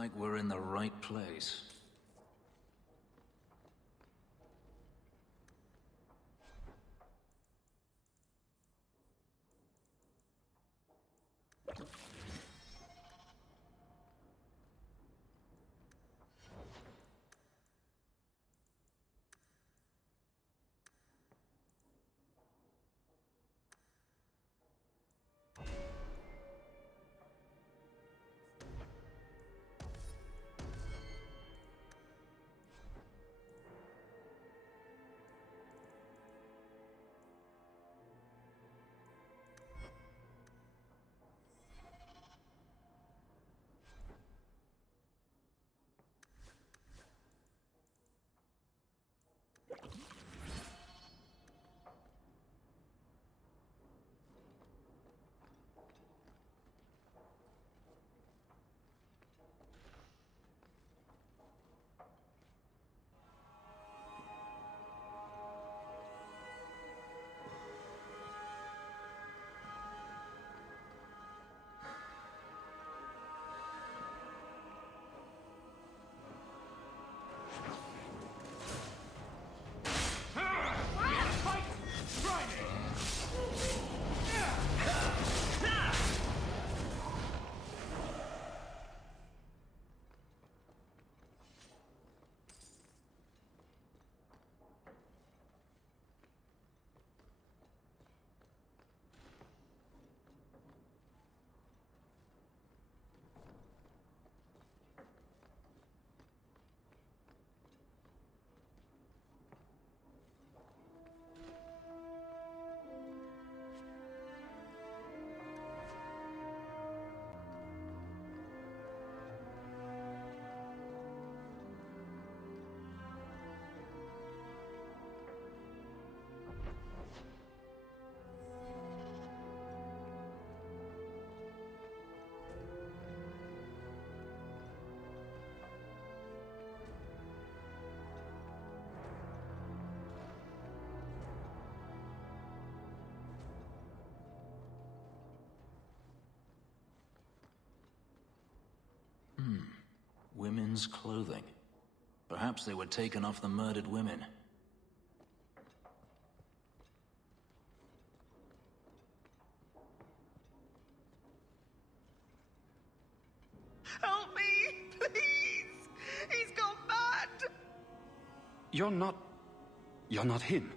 like we're in the right place. Women's clothing. Perhaps they were taken off the murdered women. Help me, please! He's gone mad! You're not him.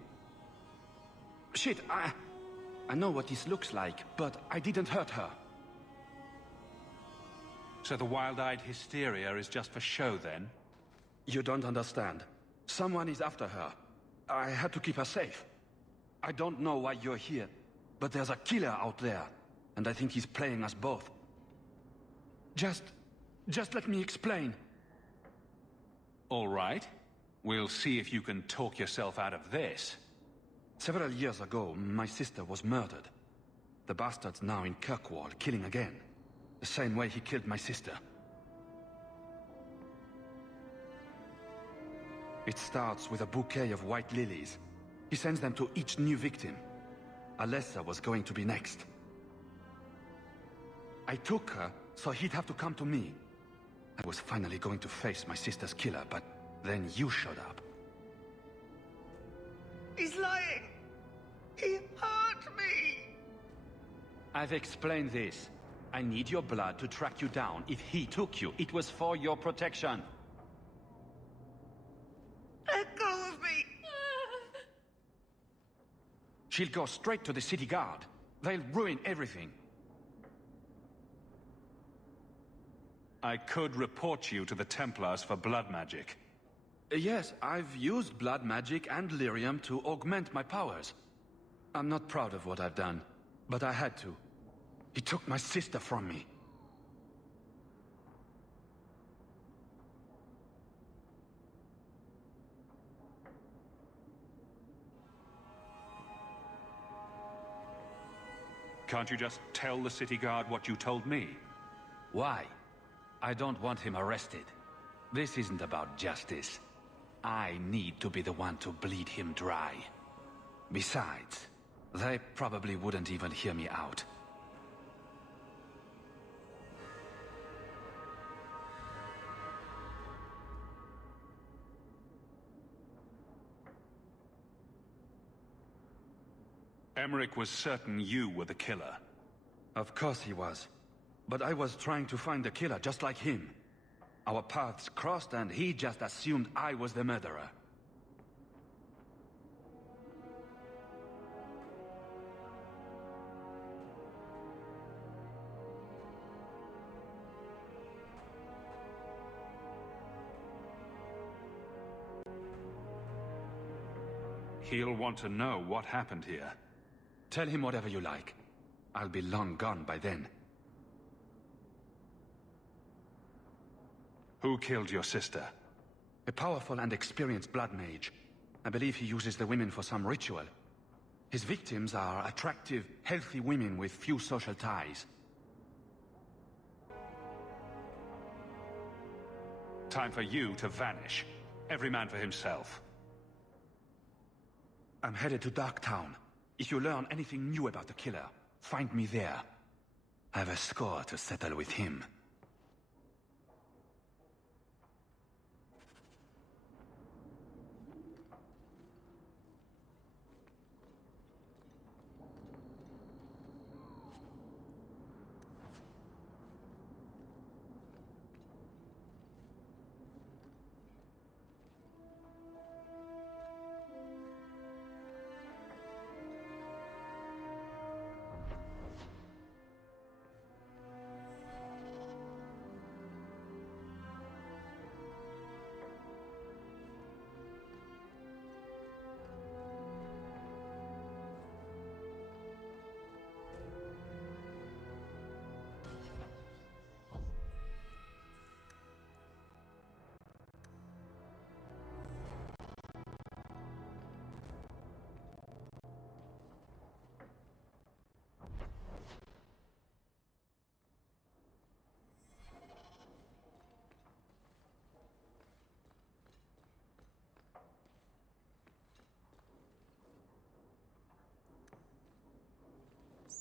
Shit, I know what this looks like, but I didn't hurt her. So the wild-eyed hysteria is just for show, then? You don't understand. Someone is after her. I had to keep her safe. I don't know why you're here, but there's a killer out there, and I think he's playing us both. Just let me explain. All right. We'll see if you can talk yourself out of this. Several years ago, my sister was murdered. The bastard's now in Kirkwall, killing again. The same way he killed my sister. It starts with a bouquet of white lilies. He sends them to each new victim. Alessa was going to be next. I took her, so he'd have to come to me. I was finally going to face my sister's killer, but then you showed up. He's lying! He hurt me! I've explained this. I need your blood to track you down. If he took you, it was for your protection. Let go of me! She'll go straight to the city guard. They'll ruin everything. I could report you to the Templars for blood magic. Yes, I've used blood magic and lyrium to augment my powers. I'm not proud of what I've done, but I had to. He took my sister from me. Can't you just tell the city guard what you told me? Why? I don't want him arrested. This isn't about justice. I need to be the one to bleed him dry. Besides, they probably wouldn't even hear me out. Emmerich was certain you were the killer. Of course he was. But I was trying to find the killer just like him. Our paths crossed and he just assumed I was the murderer. He'll want to know what happened here. Tell him whatever you like. I'll be long gone by then. Who killed your sister? A powerful and experienced blood mage. I believe he uses the women for some ritual. His victims are attractive, healthy women with few social ties. Time for you to vanish. Every man for himself. I'm headed to Darktown. If you learn anything new about the killer, find me there. I have a score to settle with him.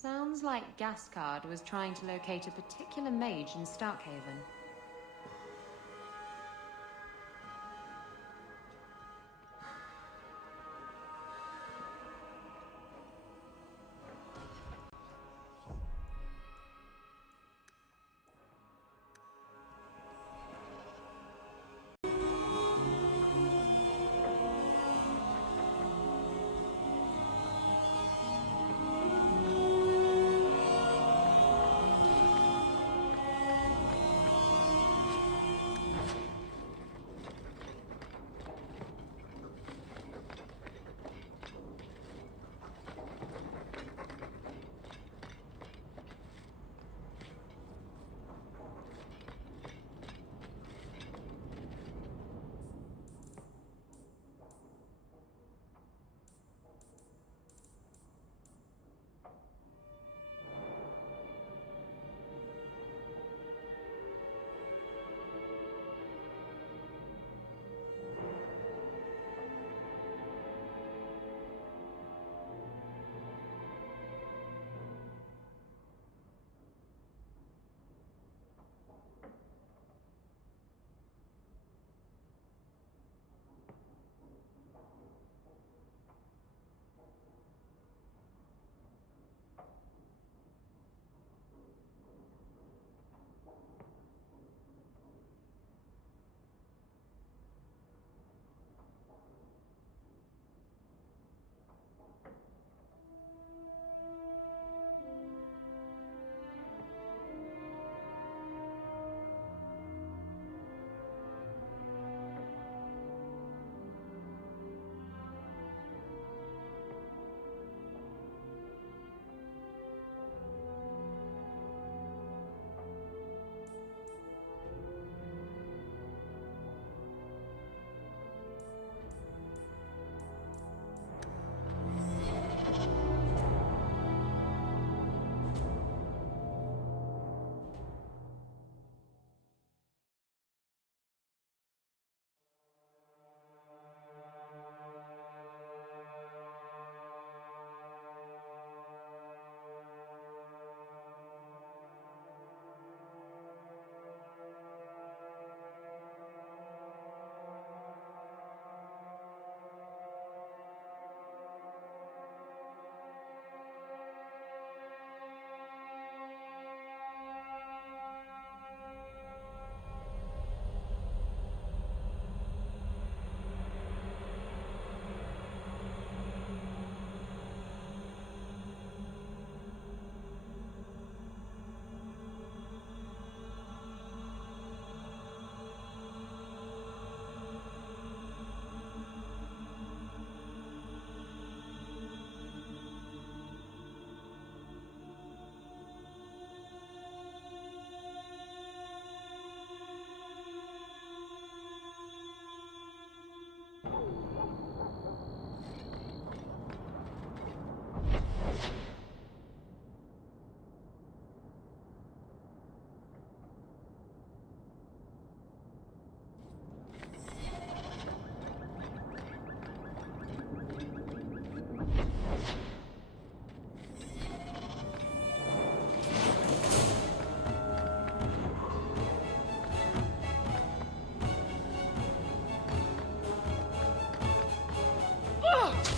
Sounds like Veilguard was trying to locate a particular mage in Starkhaven.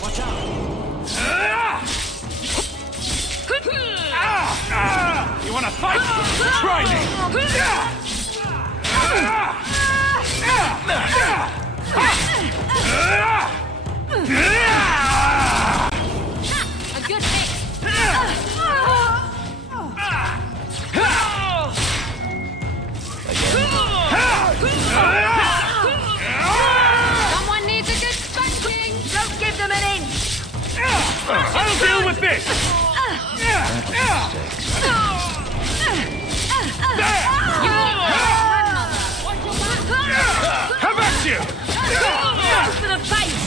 Watch out! You wanna fight? Try me! A good hit! Someone needs a good spanking! Don't give them an inch! I'll deal with this! How about you? Go for the face!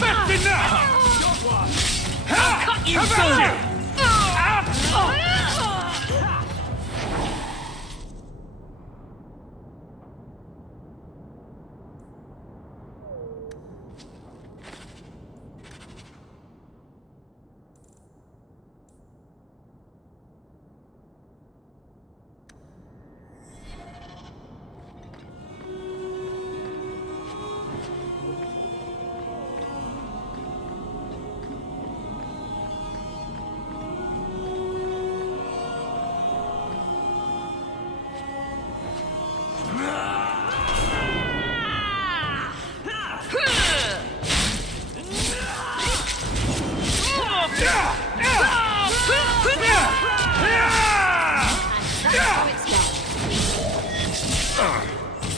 That's enough! I'll cut you How about you?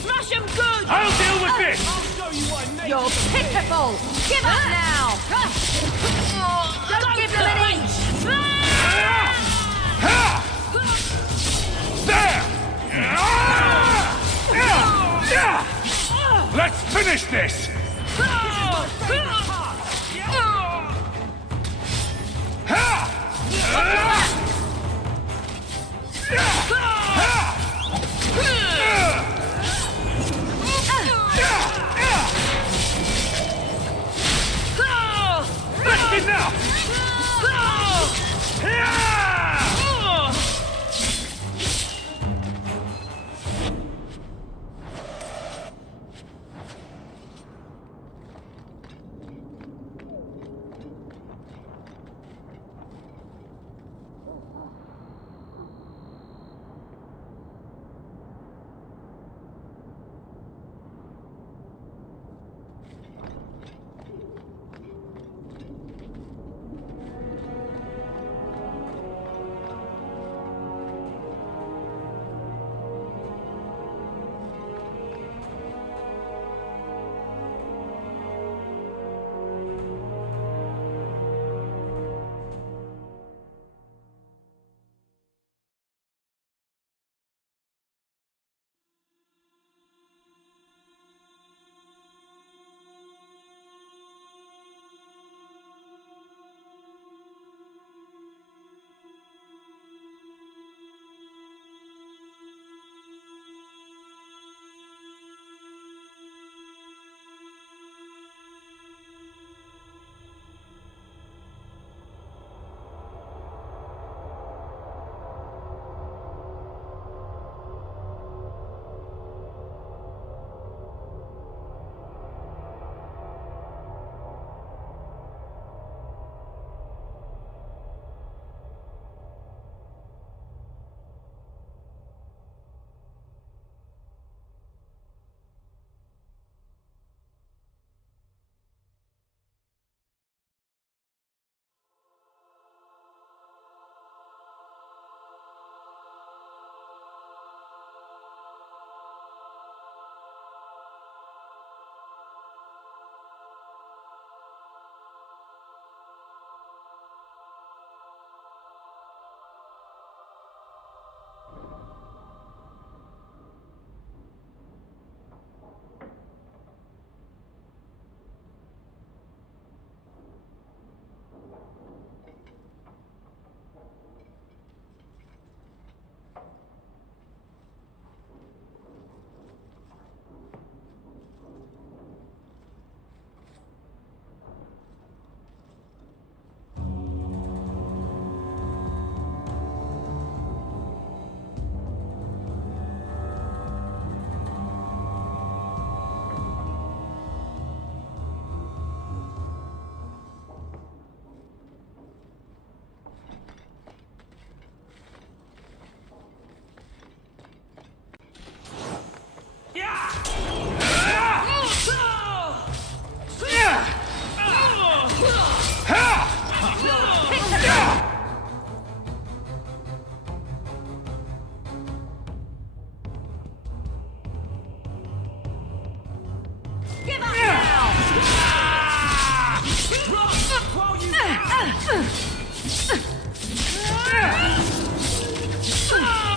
Smash him good! I'll deal with this! You're pitiful! Give up now! Don't give them an inch! There! Let's finish this! That's enough!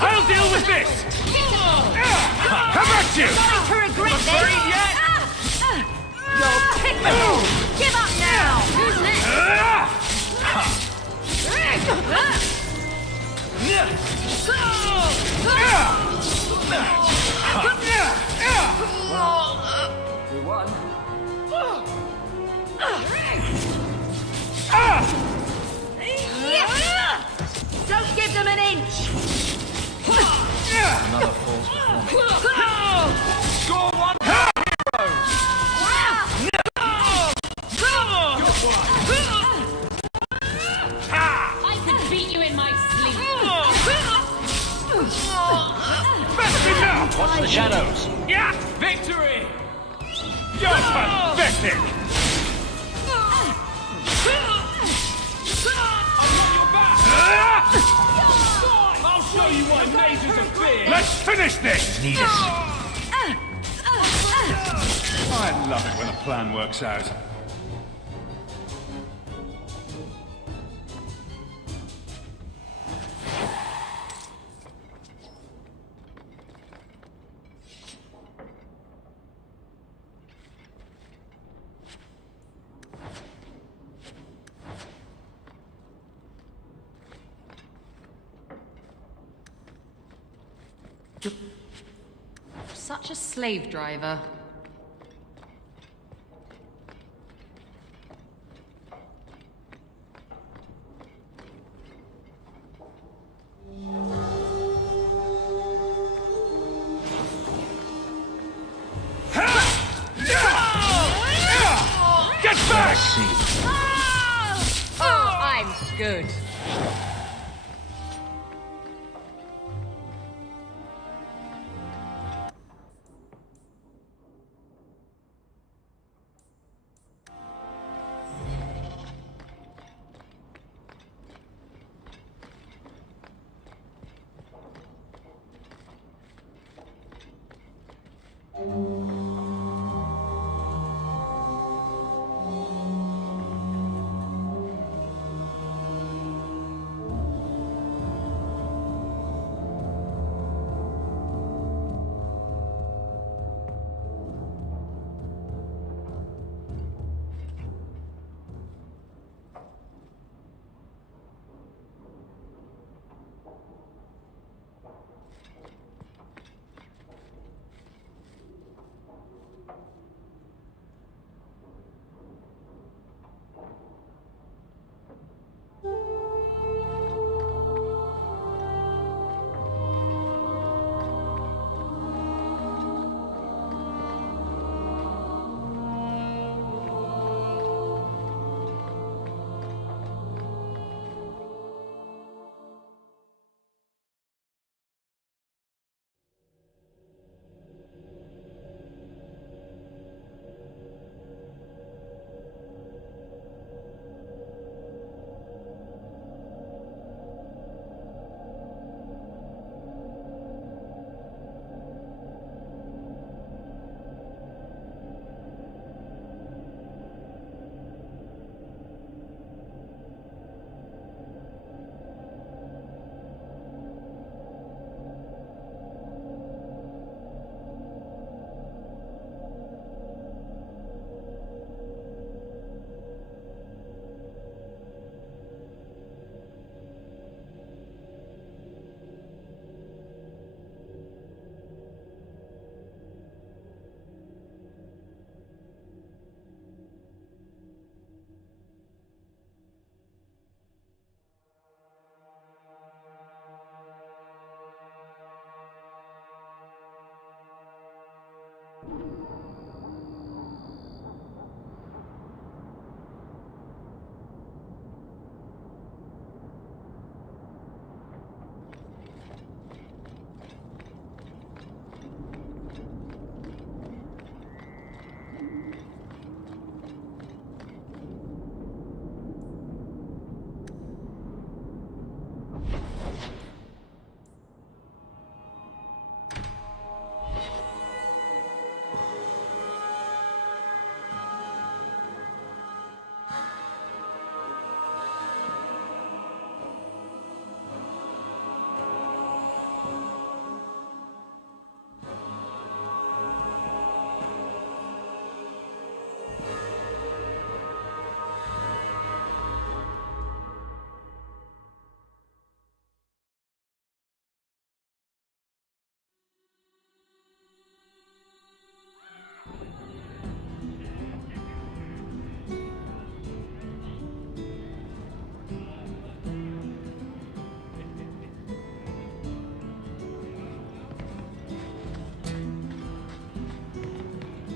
I'll deal with this! Come at you! Going to regret this! Afraid yet? You're pickable! Give up now! Who's next? We won. Don't give them an inch! Another false performance. Score one heroes! I could beat you in my sleep. Best enough! Watch the shadows! Yeah! Victory! You're pathetic! I've got your back! I'll show you why mazes are big! Let's finish this! Need us. I love it when a plan works out. Such a slave driver. Get back! Oh, I'm good.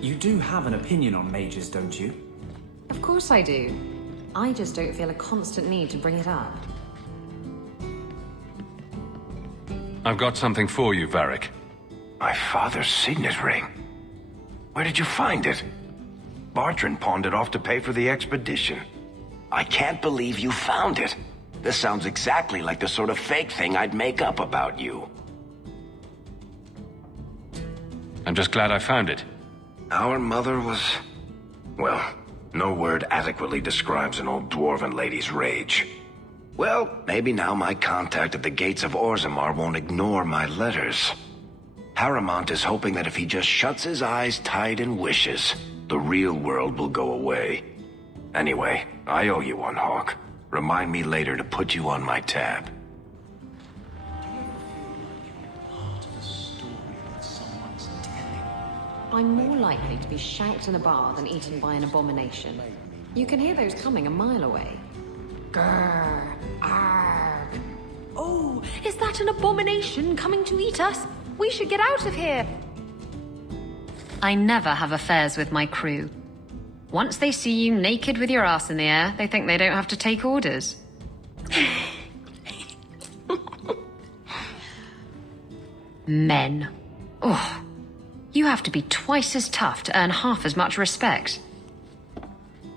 you do have an opinion on mages, don't you? Of course I do. I just don't feel a constant need to bring it up. I've got something for you, Varric. My father's signet ring. Where did you find it? Bartrand pawned it off to pay for the expedition. I can't believe you found it. This sounds exactly like the sort of fake thing I'd make up about you. I'm just glad I found it. Our mother was... well, no word adequately describes an old dwarven lady's rage. Well, maybe now my contact at the gates of Orzammar won't ignore my letters. Harrimont is hoping that if he just shuts his eyes tight and wishes, the real world will go away. Anyway, I owe you one, Hawk. Remind me later to put you on my tab. I'm more likely to be shanked in a bar than eaten by an abomination. You can hear those coming a mile away. Grrr, arg. Oh, is that an abomination coming to eat us? We should get out of here. I never have affairs with my crew. Once they see you naked with your ass in the air, they think they don't have to take orders. Men. Oh, you have to be twice as tough to earn half as much respect.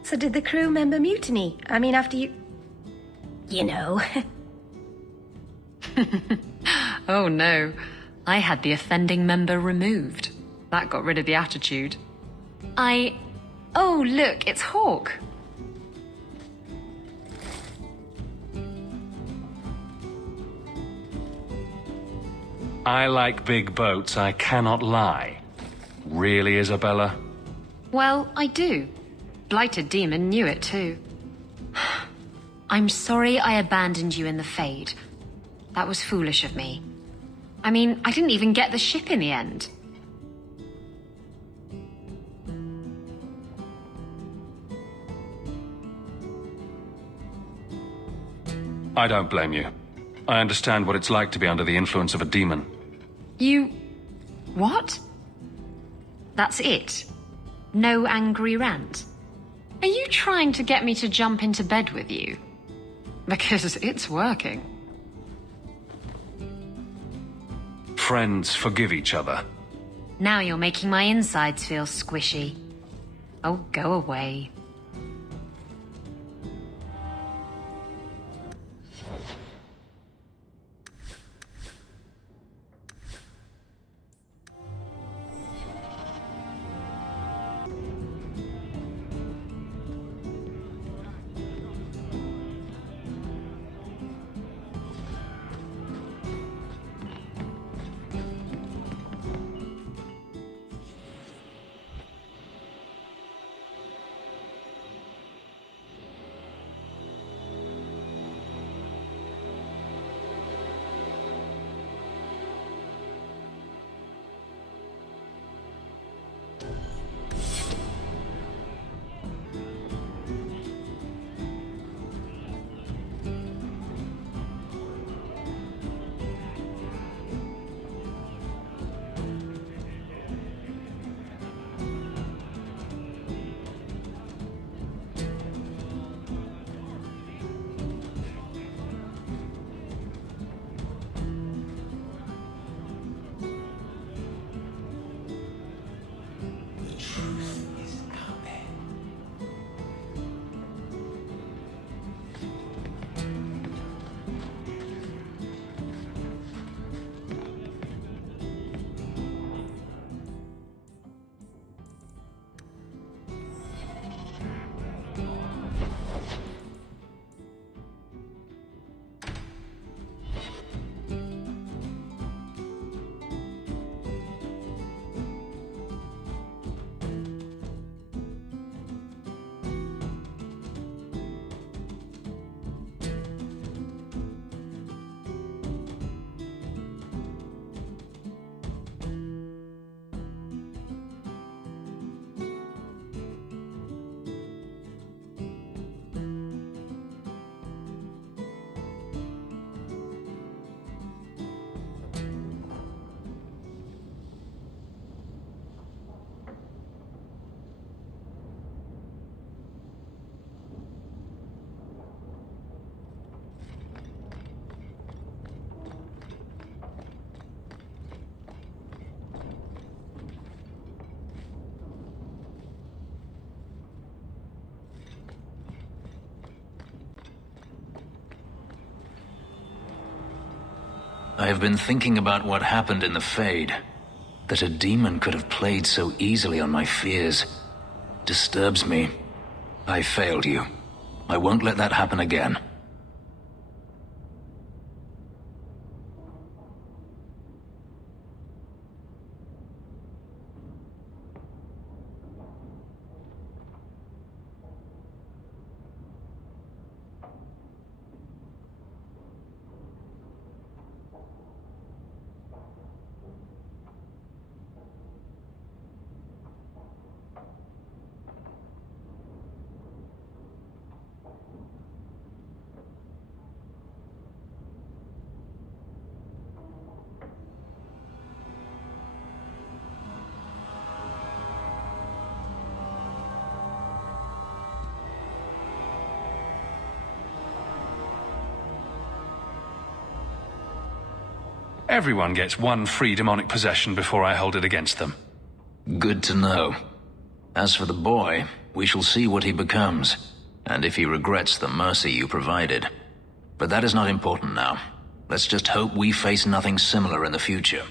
So did the crew member mutiny? I mean, after you... You know. Oh no. I had the offending member removed. That got rid of the attitude. Oh, look, it's Hawk. I like big boats, I cannot lie. Really, Isabella? Well, I do. Blighted Demon knew it too. I'm sorry I abandoned you in the Fade. That was foolish of me. I mean, I didn't even get the ship in the end. I don't blame you. I understand what it's like to be under the influence of a demon. You... what? That's it? No angry rant? Are you trying to get me to jump into bed with you? Because it's working. Friends forgive each other. Now you're making my insides feel squishy. Oh, go away. I have been thinking about what happened in the Fade. That a demon could have played so easily on my fears disturbs me. I failed you. I won't let that happen again. Everyone gets one free demonic possession before I hold it against them. Good to know. As for the boy, we shall see what he becomes, and if he regrets the mercy you provided. But that is not important now. Let's just hope we face nothing similar in the future.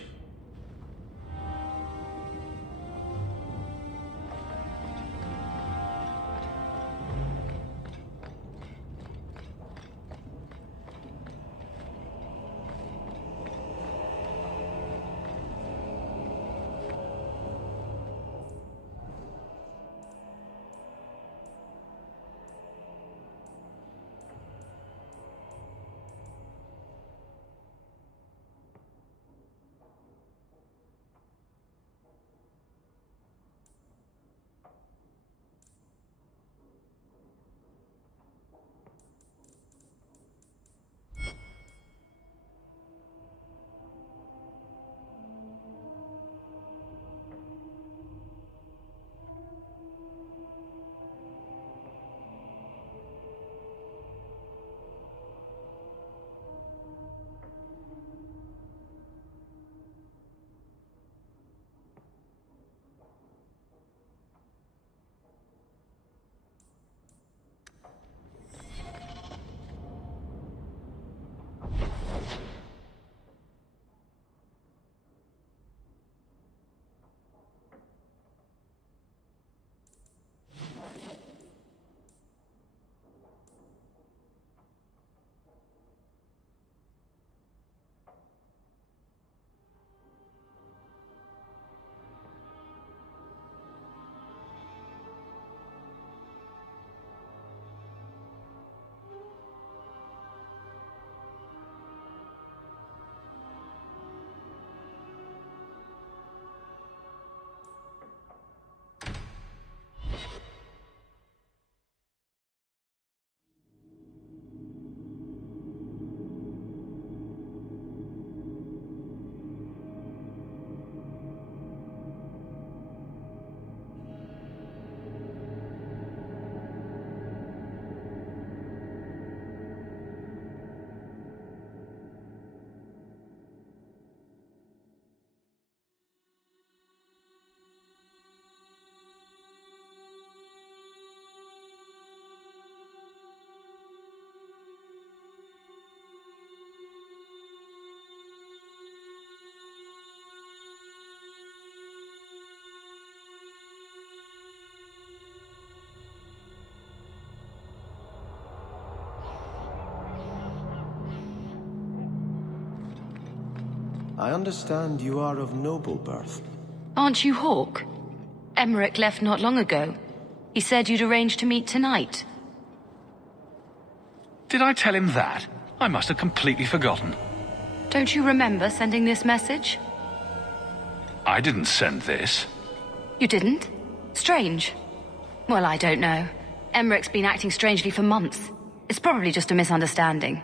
I understand you are of noble birth. Aren't you Hawk? Emmerich left not long ago. He said you'd arranged to meet tonight. Did I tell him that? I must have completely forgotten. Don't you remember sending this message? I didn't send this. You didn't? Strange. Well, I don't know. Emmerich's been acting strangely for months. It's probably just a misunderstanding.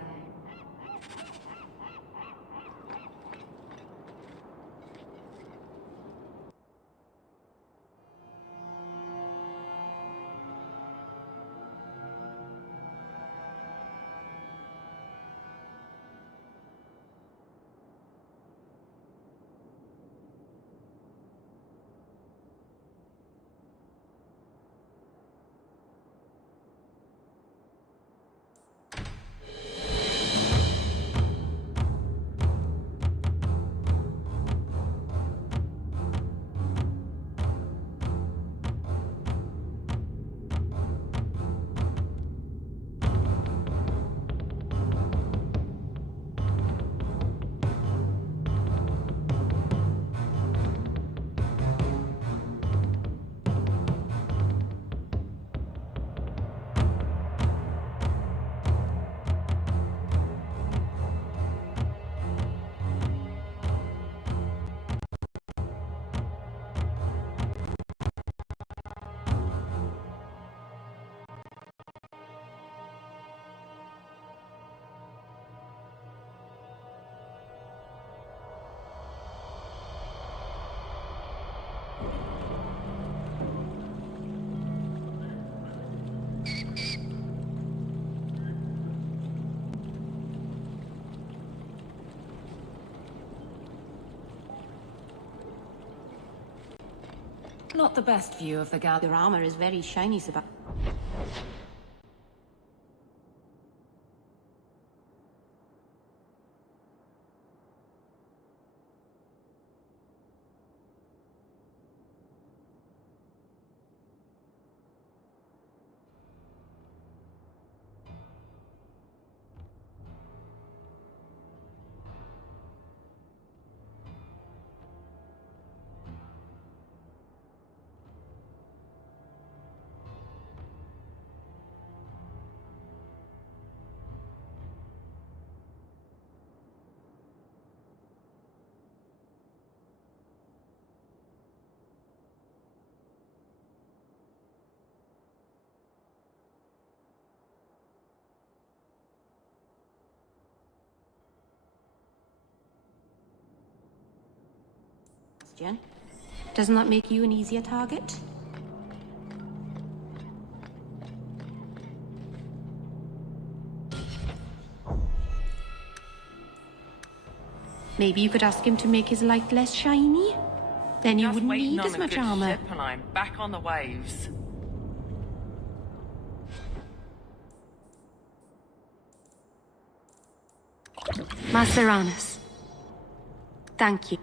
Not the best view of the gal. Your armor is very shiny, Sebastian. Doesn't that make you an easier target? Maybe you could ask him to make his light less shiny? Then you wouldn't need as much armor. Ship and I'm back on the waves. Maceranus. Thank you.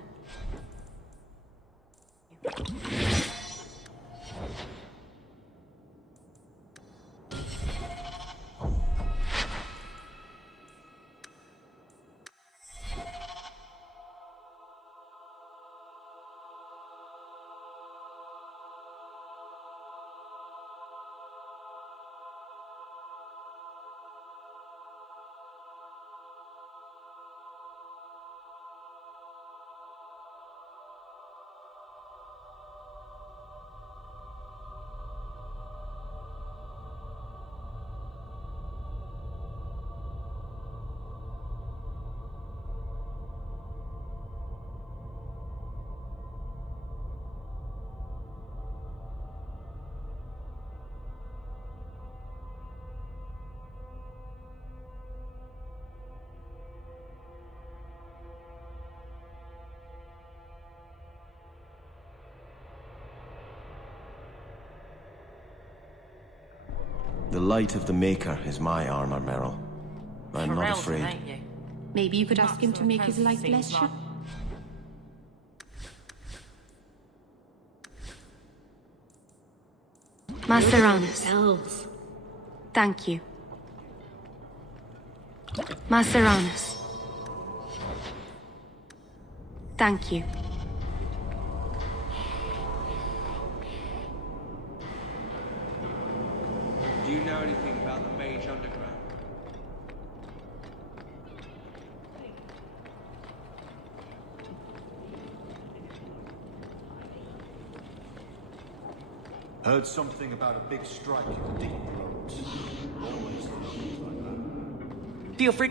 The light of the Maker is my armor, Meryl. I'm not afraid. Maybe you could ask him to make his light less sharp. Maceranus. Thank you. Maceranus. Thank you. Do you know anything about the Mage Underground? Heard something about a big strike in the deep roads. Always things like that. Feel free.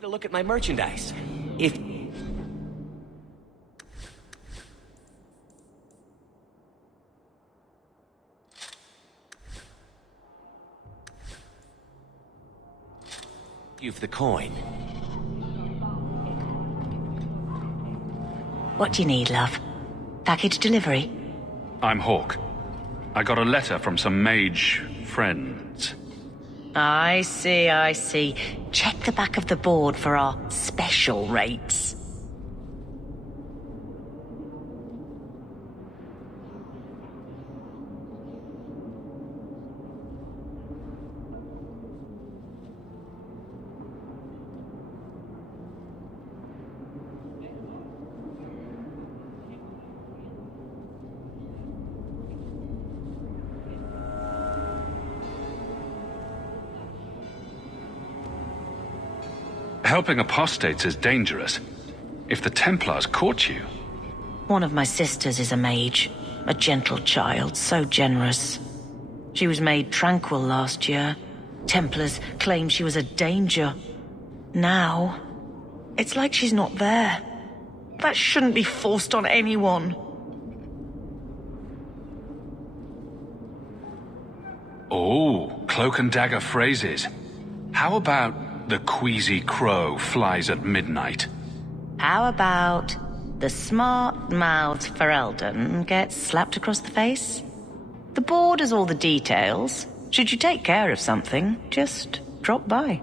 To look at my merchandise. If you for the coin. What do you need, love? Package delivery? I'm Hawk. I got a letter from some mage friends. I see, I see. Check the back of the board for our special rates. Helping apostates is dangerous. If the Templars caught you... One of my sisters is a mage. A gentle child, so generous. She was made tranquil last year. Templars claimed she was a danger. Now, it's like she's not there. That shouldn't be forced on anyone. Oh, cloak and dagger phrases. How about... The queasy crow flies at midnight? How about the smart-mouthed Ferelden gets slapped across the face? The board has all the details. Should you take care of something, just drop by.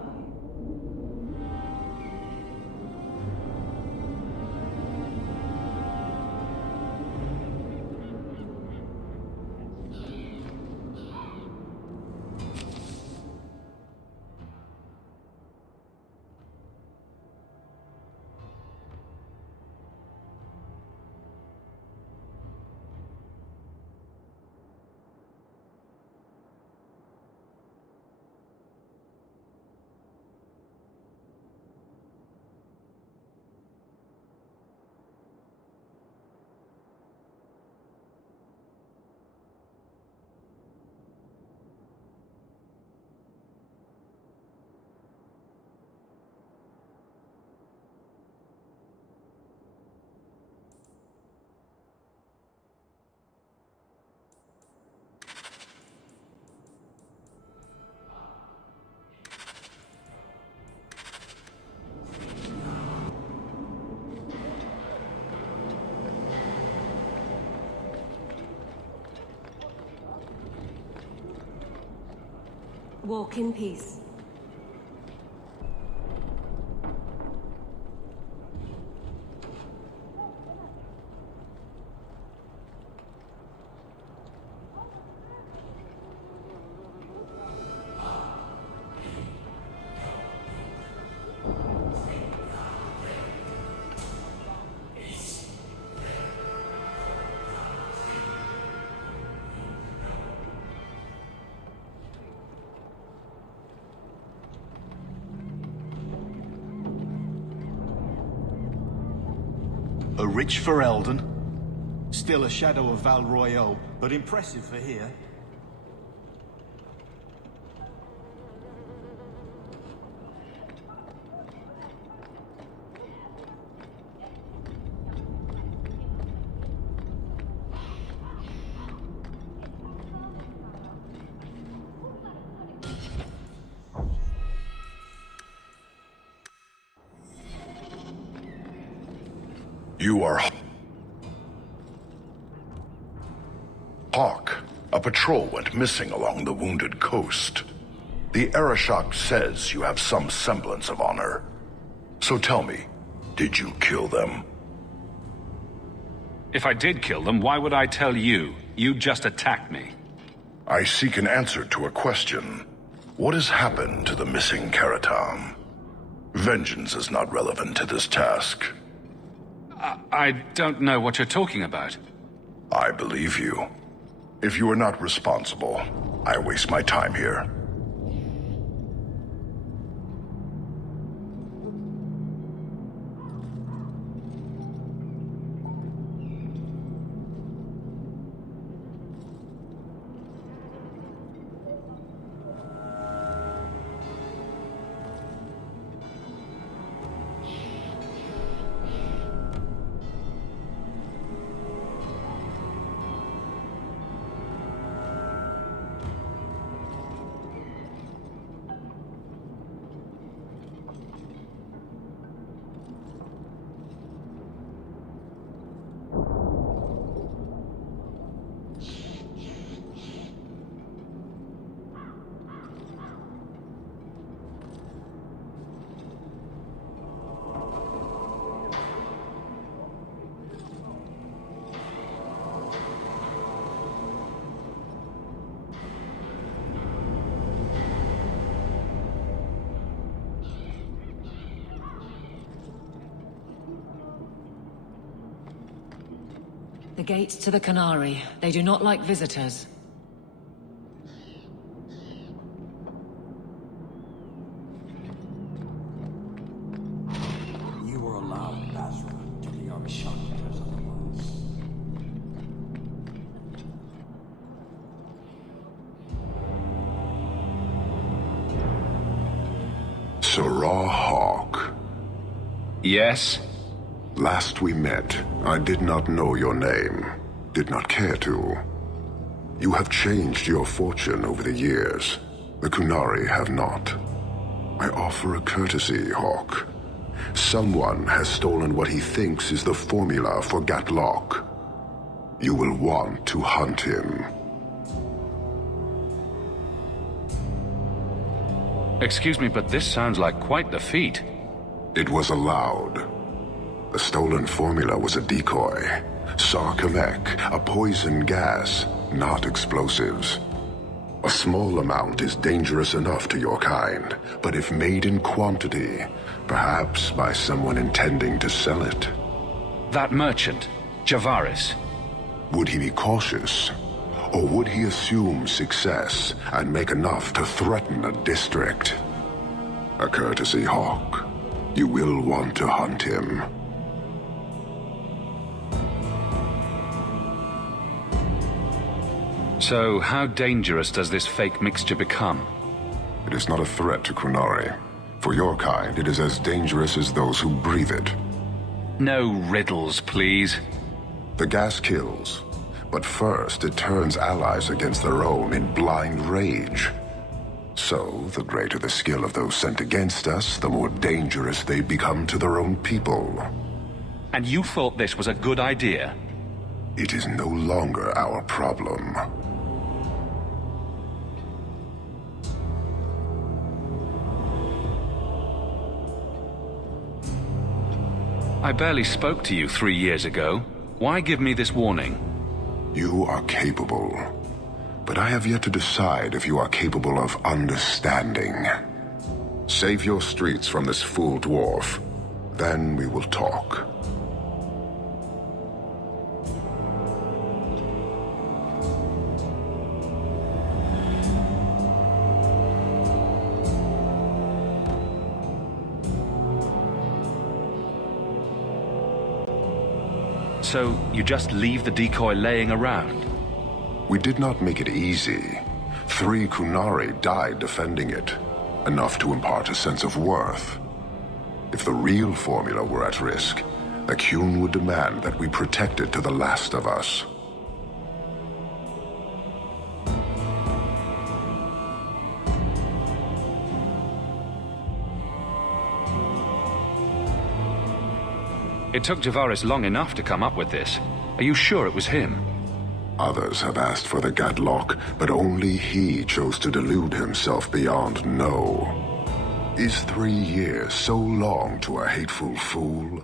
Walk in peace. A rich Ferelden. Still a shadow of Val Royeaux, but impressive for here. You are Hawk. A patrol went missing along the Wounded Coast. The Arashok says you have some semblance of honor. So tell me, did you kill them? If I did kill them, why would I tell you? You just attacked me. I seek an answer to a question. What has happened to the missing Karatam? Vengeance is not relevant to this task. I don't know what you're talking about. I believe you. If you are not responsible, I waste my time here. The gates to the Canary. They do not like visitors. You were allowed, Basra, to the Arashak otherwise. Sarah Hawk. Yes? Last we met, I did not know your name. Did not care to. You have changed your fortune over the years. The Kunari have not. I offer a courtesy, Hawk. Someone has stolen what he thinks is the formula for Gatlock. You will want to hunt him. Excuse me, but this sounds like quite the feat. It was allowed. The stolen formula was a decoy. Sarkamek, a poison gas, not explosives. A small amount is dangerous enough to your kind, but if made in quantity, perhaps by someone intending to sell it. That merchant, Javaris. Would he be cautious? Or would he assume success and make enough to threaten a district? A courtesy, Hawk. You will want to hunt him. So, how dangerous does this fake mixture become? It is not a threat to Kunari. For your kind, it is as dangerous as those who breathe it. No riddles, please. The gas kills, but first it turns allies against their own in blind rage. So, the greater the skill of those sent against us, the more dangerous they become to their own people. And you thought this was a good idea? It is no longer our problem. I barely spoke to you 3 years ago. Why give me this warning? You are capable. But I have yet to decide if you are capable of understanding. Save your streets from this fool dwarf. Then we will talk. So, you just leave the decoy laying around? We did not make it easy. 3 Kunari died defending it. Enough to impart a sense of worth. If the real formula were at risk, Akun would demand that we protect it to the last of us. It took Javaris long enough to come up with this. Are you sure it was him? Others have asked for the Gadlock, but only he chose to delude himself beyond know. Is 3 years so long to a hateful fool?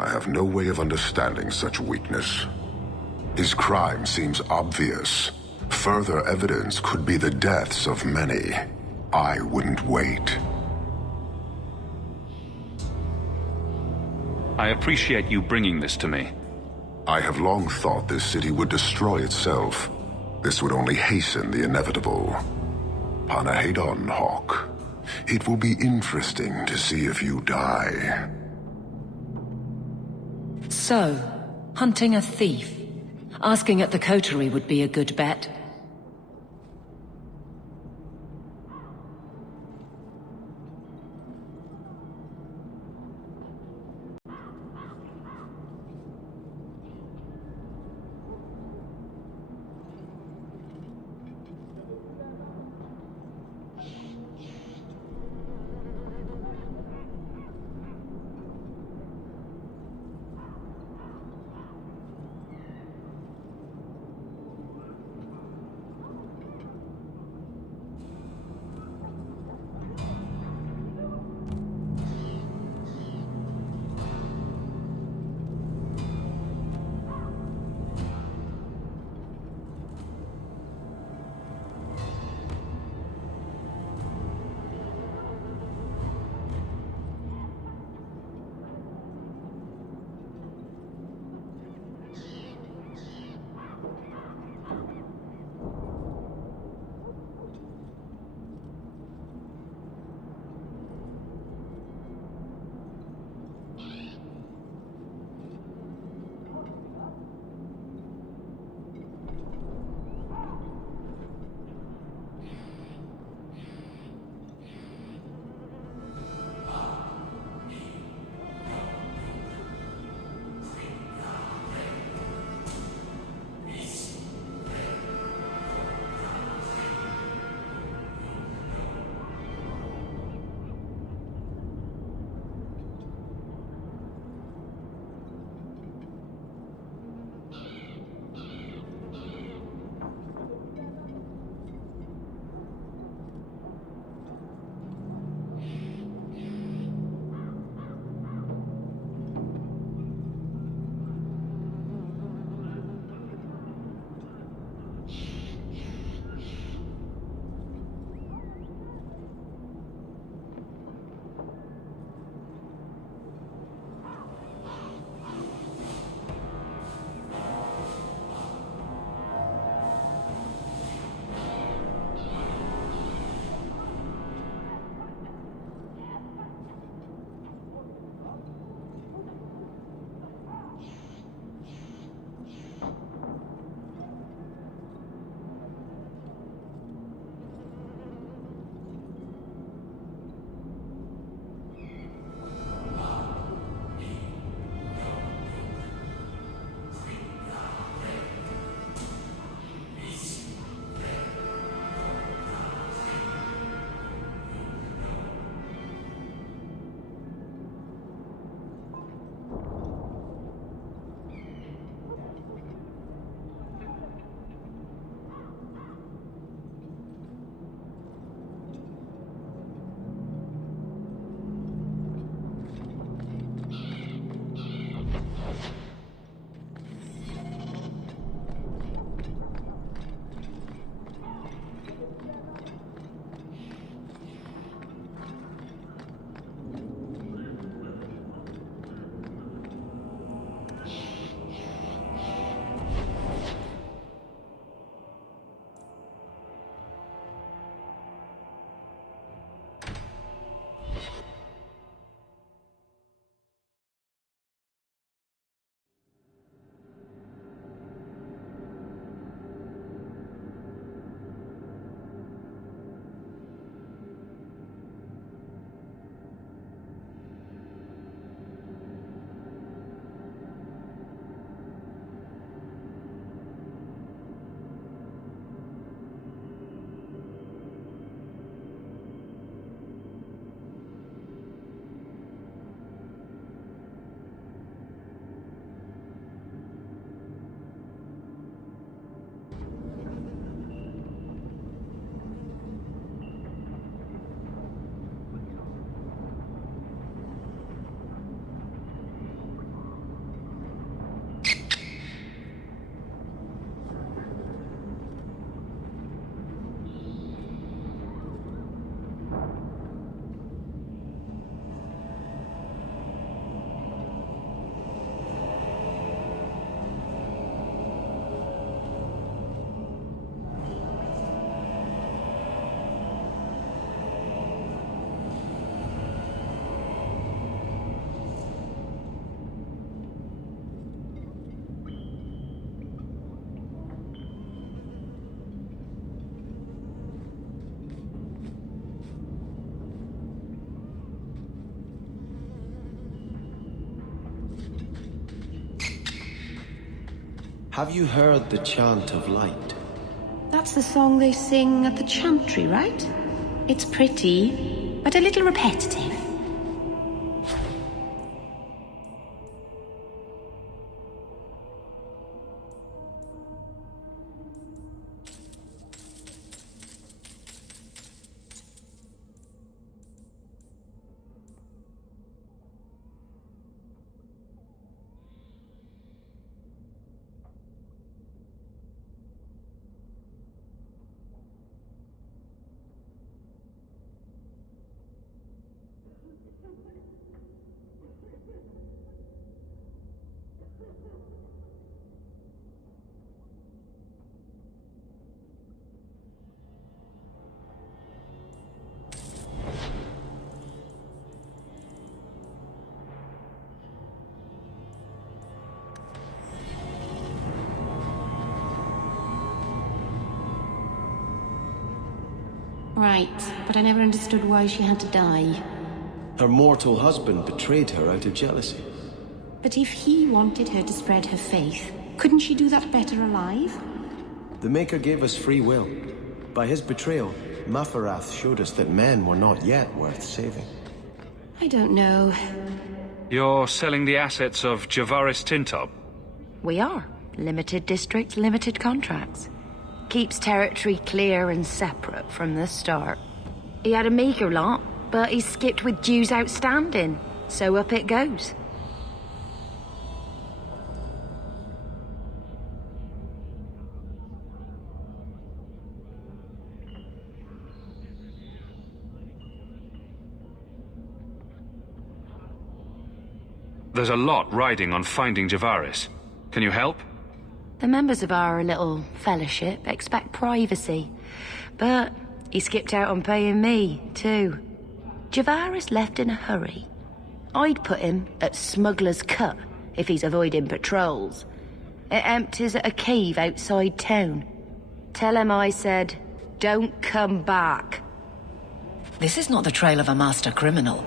I have no way of understanding such weakness. His crime seems obvious. Further evidence could be the deaths of many. I wouldn't wait. I appreciate you bringing this to me. I have long thought this city would destroy itself. This would only hasten the inevitable. Panahedon, Hawk. It will be interesting to see if you die. So, hunting a thief. Asking at the coterie would be a good bet. Have you heard the Chant of Light? That's the song they sing at the chantry, right? It's pretty, but a little repetitive. Right, but I never understood why she had to die. Her mortal husband betrayed her out of jealousy. But if he wanted her to spread her faith, couldn't she do that better alive? The Maker gave us free will. By his betrayal, Mafarath showed us that men were not yet worth saving. I don't know. You're selling the assets of Javaris Tintop? We are. Limited district, limited contracts. Keeps territory clear and separate from the start. He had a meager lot, but he skipped with dues outstanding, so up it goes. There's a lot riding on finding Javaris. Can you help? The members of our little fellowship expect privacy, but he skipped out on paying me, too. Javaris left in a hurry. I'd put him at Smuggler's Cut if he's avoiding patrols. It empties at a cave outside town. Tell him I said, don't come back. This is not the trail of a master criminal.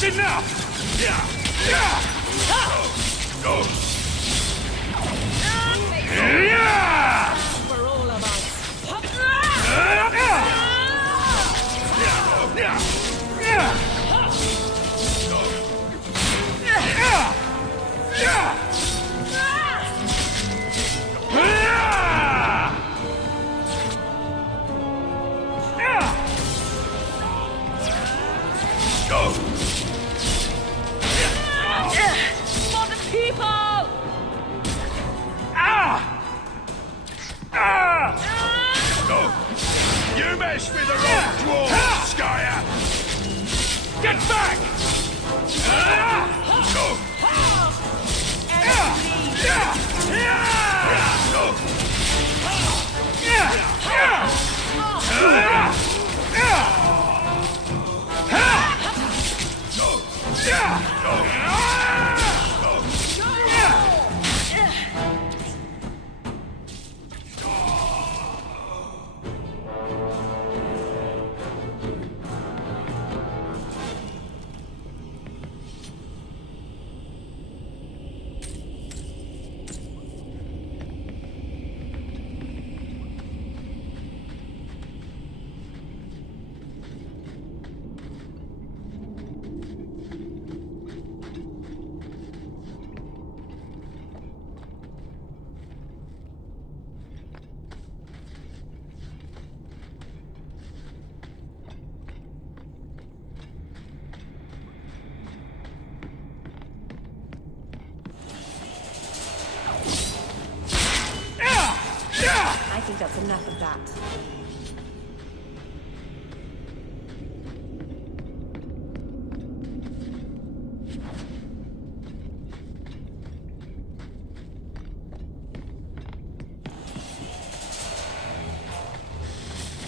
Enough! Go! For all of us. Go! You mess with the wrong dwarf, Skyer! Get back! Go! Go! enough of that.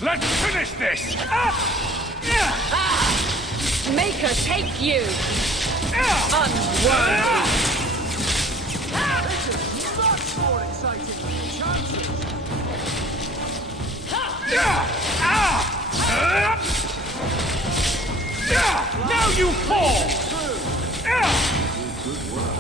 Let's finish this! Make her take you! Unworthy! Much more exciting than the chances! Now you fall! Good work.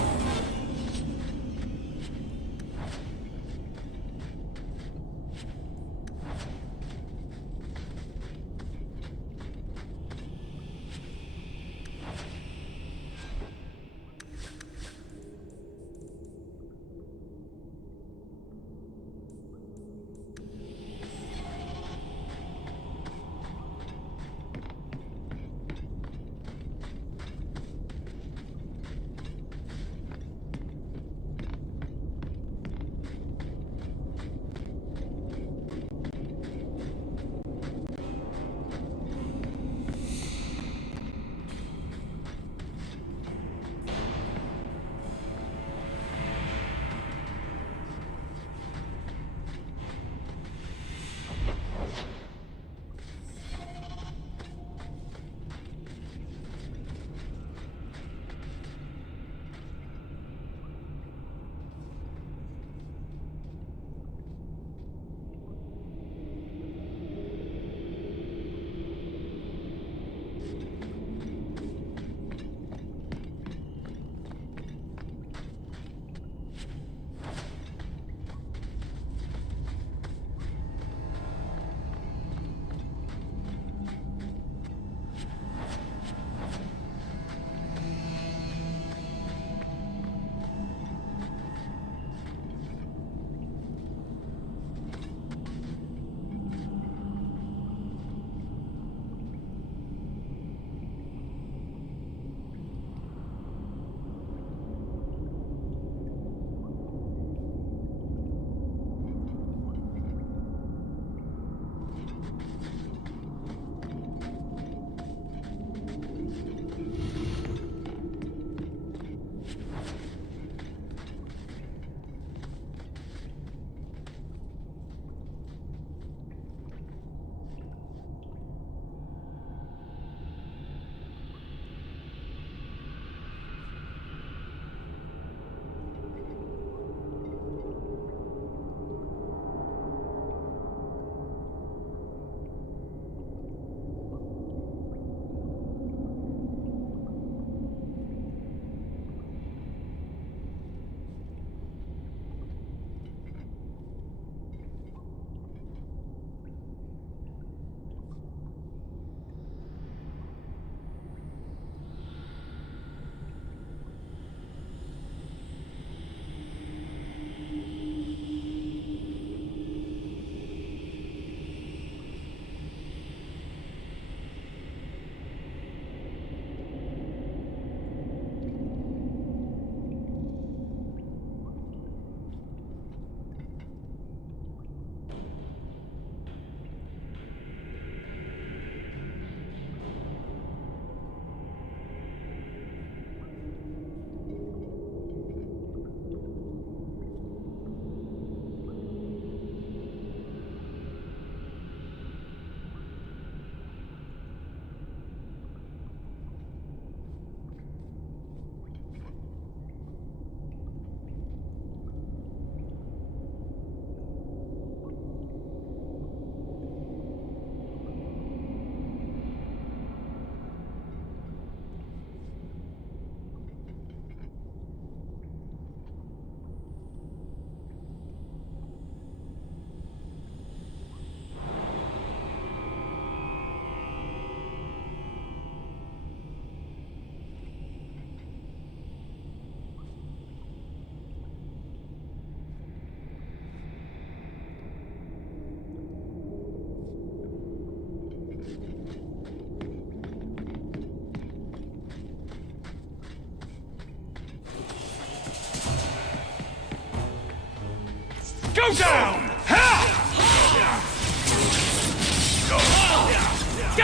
Go down! Ha!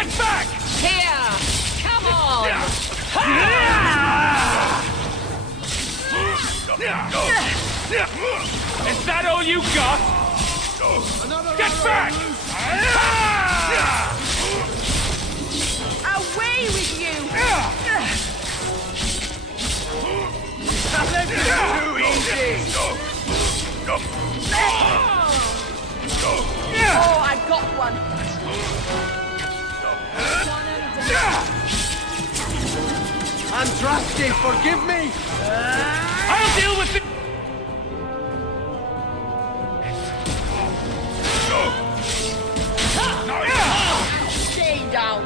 Get back! Here! Come on! Is that all you got? Get back! Away with you! Too easy! Oh, I got one! Andraste, forgive me! I'll deal with it! Stay down!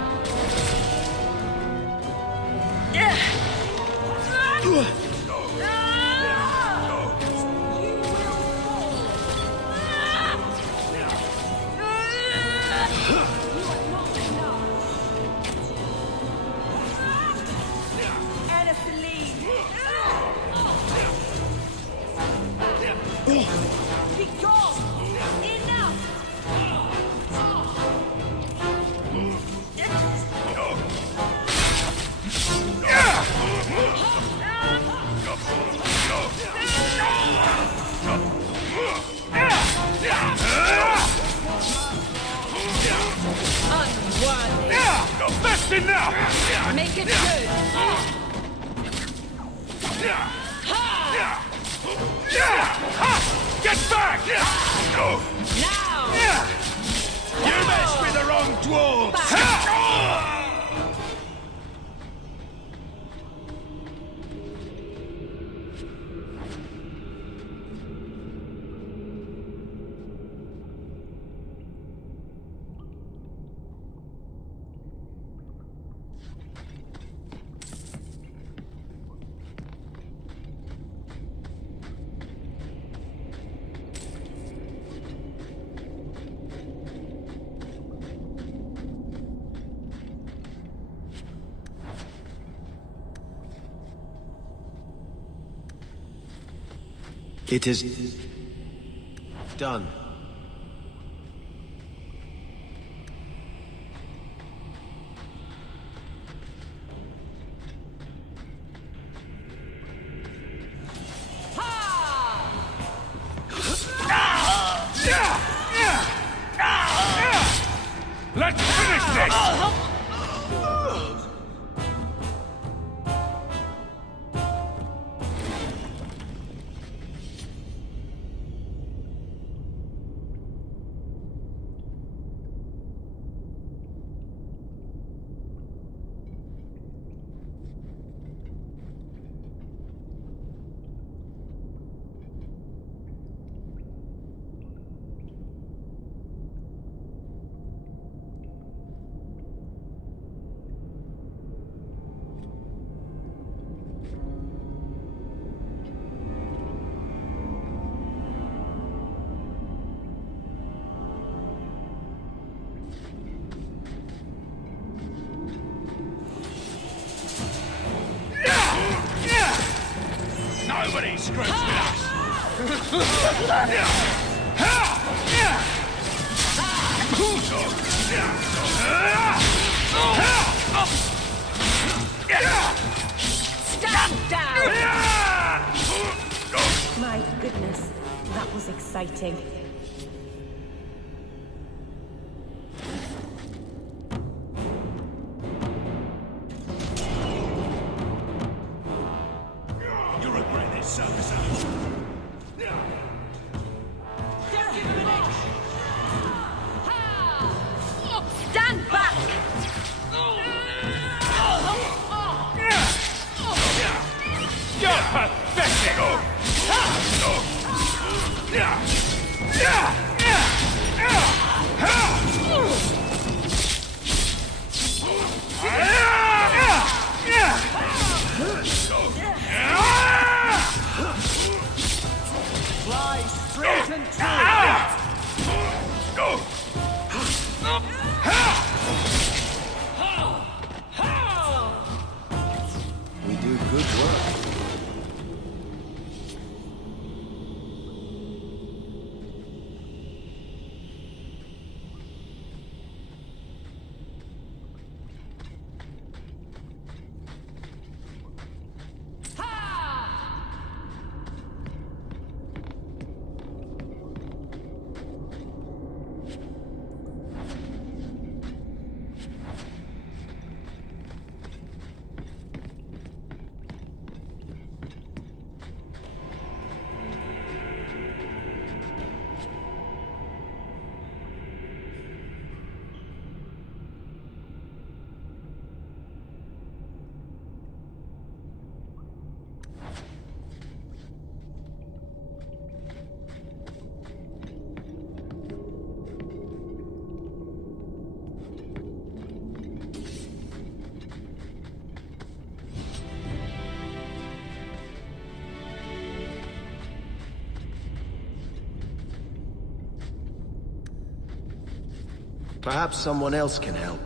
That's enough! Make it good! Get back! Now! You messed with the wrong dwarves! It is done. Let's finish this! Nobody screws with us! Stand down! My goodness, that was exciting. You regret this, service. Stand back! You're pathetic! Perhaps someone else can help.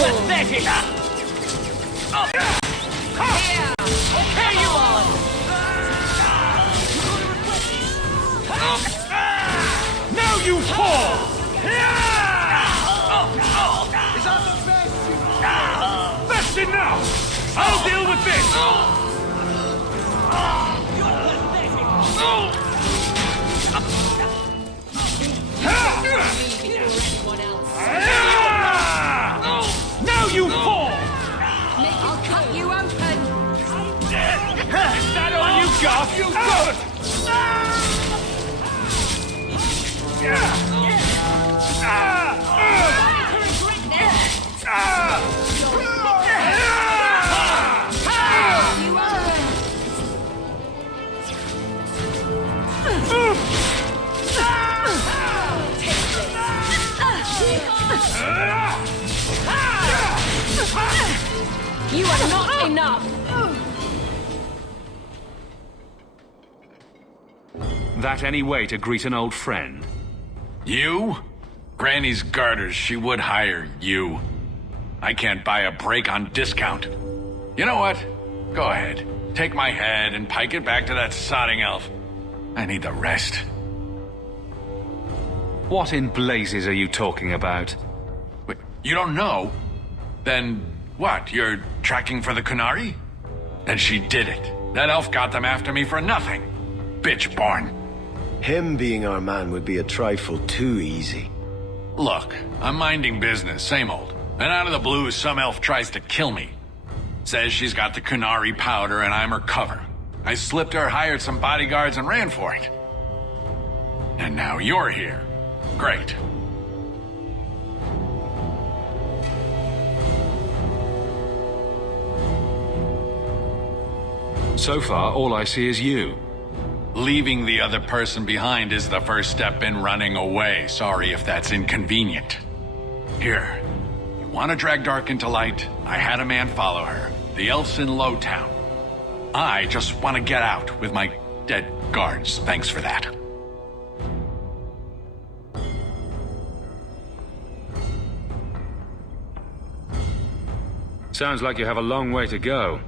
Pathetic! Here! Okay, you are! Now you fall! Is that the best? That's enough! I'll deal with this! Now you fall! I'll cut you open! Is that all you got? You good! You are not enough! That any way to greet an old friend? You? Granny's garters, she would hire you. I can't buy a break on discount. You know what? Go ahead. Take my head and pike it back to that sodding elf. I need the rest. What in blazes are you talking about? Wait, you don't know? Then what? You're tracking for the Kunari? Then she did it. That elf got them after me for nothing. Bitch born. Him being our man would be a trifle too easy. Look, I'm minding business, same old. And out of the blue, some elf tries to kill me. Says she's got the Kunari powder and I'm her cover. I slipped her, hired some bodyguards, and ran for it. And now you're here. Great. So far, all I see is you. Leaving the other person behind is the first step in running away. Sorry if that's inconvenient. Here, you want to drag Dark into light? I had a man follow her. The elf's in Lowtown. I just want to get out with my dead guards. Thanks for that. Sounds like you have a long way to go.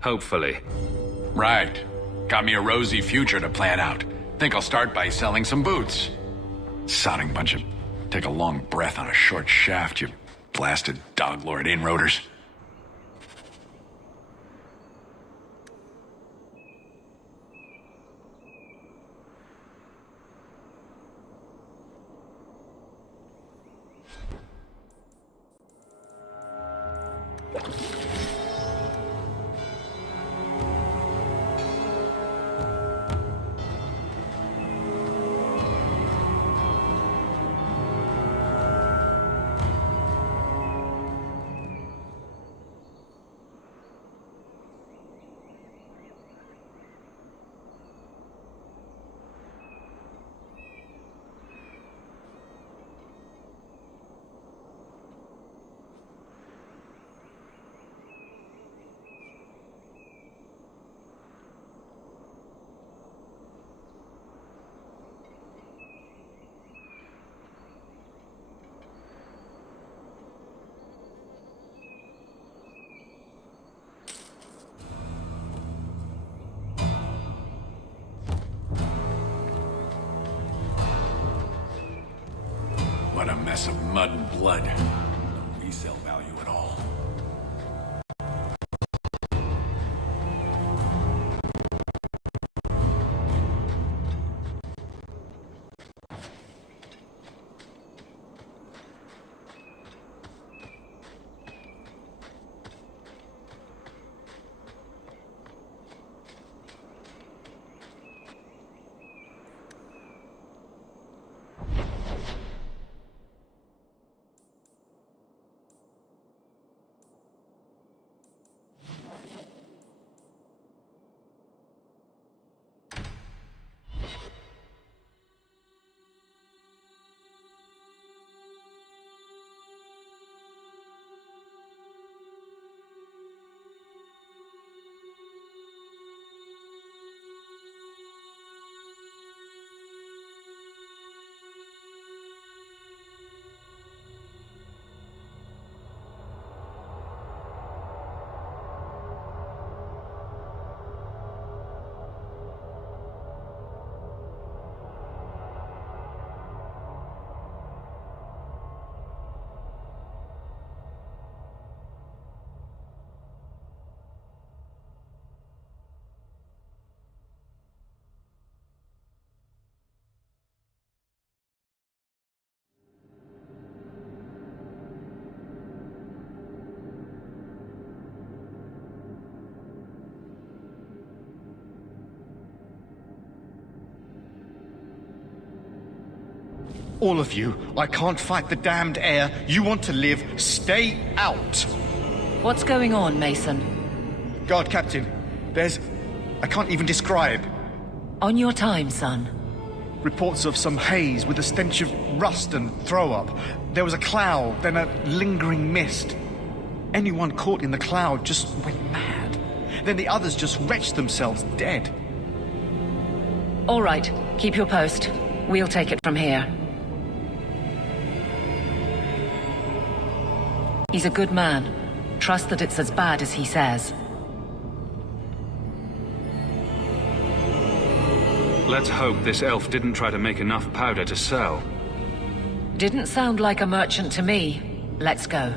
Hopefully. Right. Got me a rosy future to plan out. Think I'll start by selling some boots. Sodding bunch of... Take a long breath on a short shaft, you blasted doglord inroaders. but a mess of mud and blood. No resale value at all. All of you, I can't fight the damned air. You want to live, stay out. What's going on, Mason? Guard Captain, I can't even describe. On your time, son. Reports of some haze with a stench of rust and throw-up. There was a cloud, then a lingering mist. Anyone caught in the cloud just went mad. Then the others just wretched themselves dead. All right, keep your post. We'll take it from here. He's a good man. Trust that it's as bad as he says. Let's hope this elf didn't try to make enough powder to sell. Didn't sound like a merchant to me. Let's go.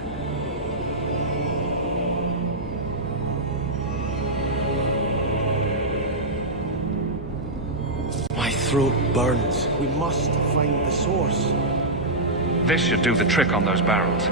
My throat burns. We must find the source. This should do the trick on those barrels.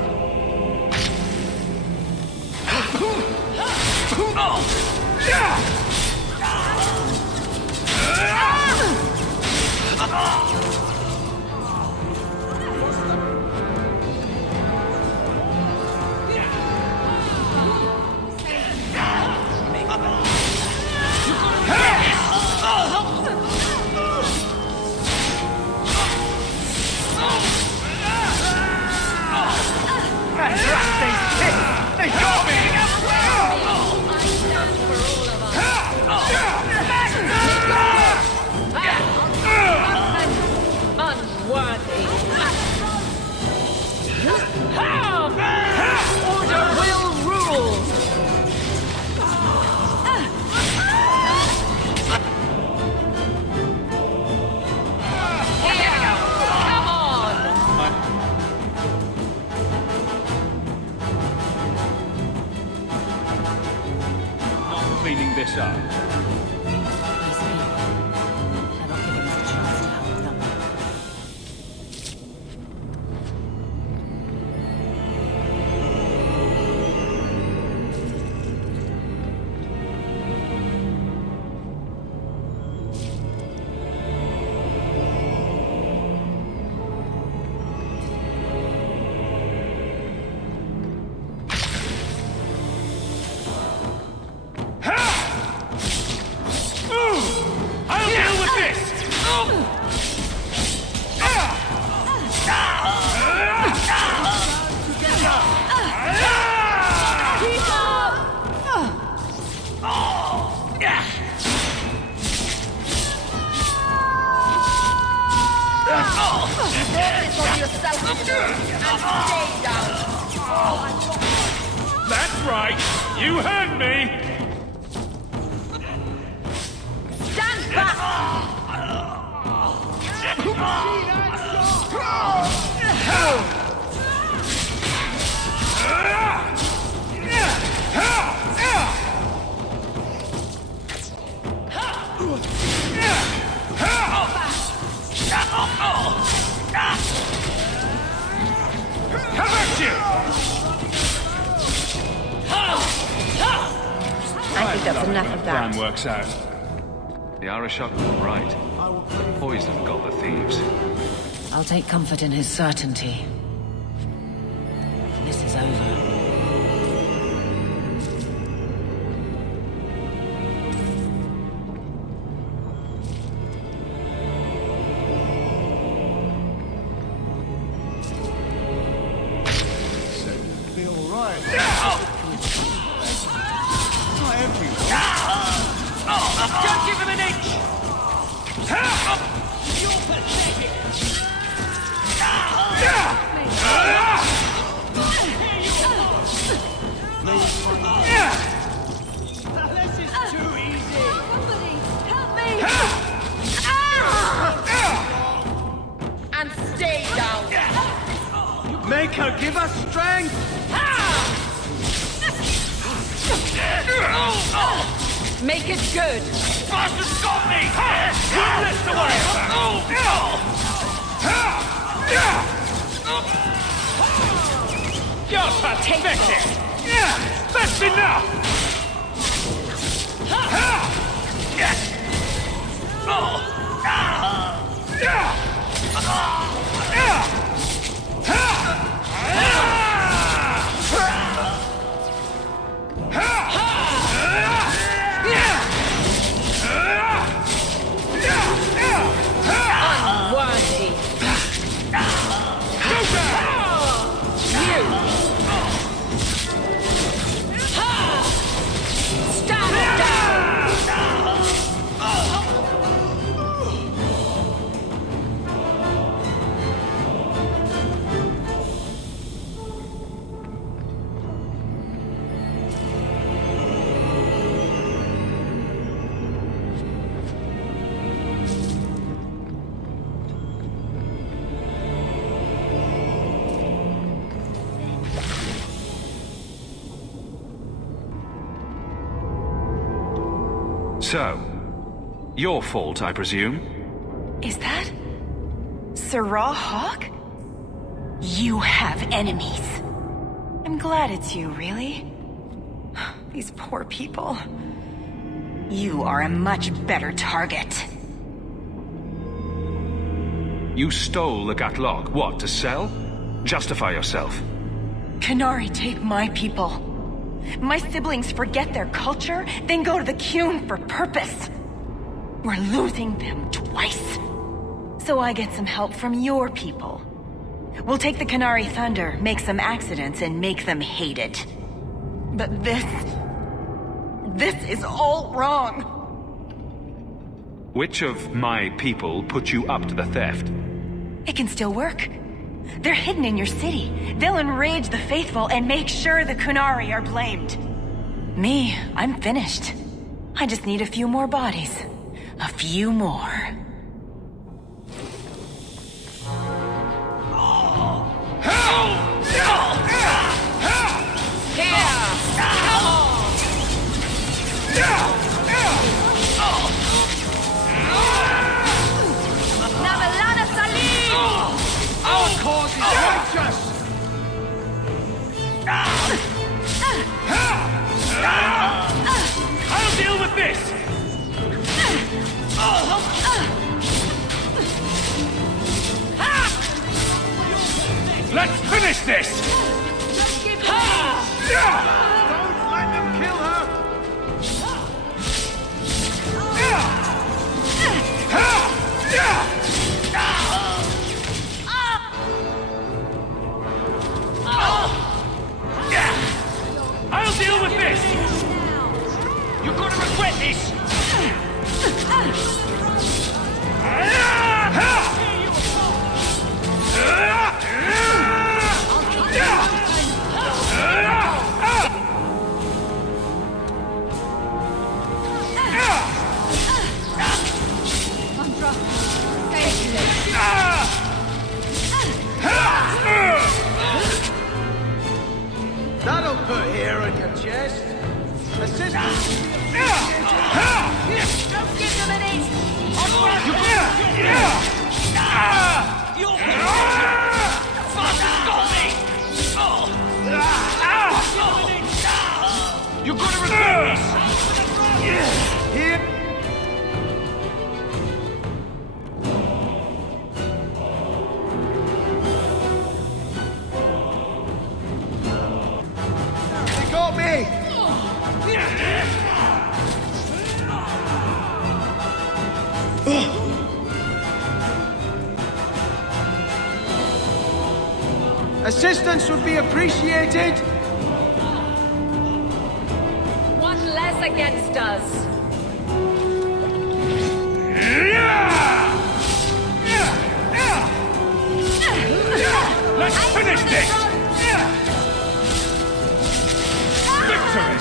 They got me! Unworthy. Order will rule. Here, come on. Not cleaning this up. That's right! You heard me! Stand back! Come at you! I think that's enough of that. Plan works out. The Arashok were right. Poison got the thieves. I'll take comfort in his certainty. This is over. Feel right. Not everyone. Don't give him an inch! You're pathetic! This is too easy! Somebody, help me! And stay down! Make her give us strength! Make it good! Bastard's got me! One less to worry about! You're pathetic! That's enough! Unworthy! Stand down! So, your fault, I presume? Is that Sirrah Hawk? You have enemies. I'm glad it's you, really. These poor people. You are a much better target. You stole the Gatlog. What, to sell? Justify yourself. Qunari take my people. My siblings forget their culture, then go to the Qun for purpose. We're losing them twice. So I get some help from your people. We'll take the Qunari Thunder, make some accidents, and make them hate it. But this is all wrong. Which of my people put you up to the theft? It can still work. They're hidden in your city. They'll enrage the faithful and make sure the Qunari are blamed. Me, I'm finished. I just need a few more bodies. A few more. Our cause is righteous! I'll deal with this! Let's finish this! Don't let them kill her! Assistance would be appreciated. One less against us. Let's finish this! Victory!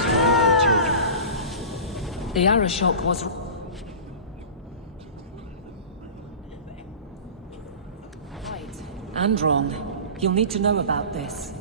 The Arashock was... right and wrong. You'll need to know about this.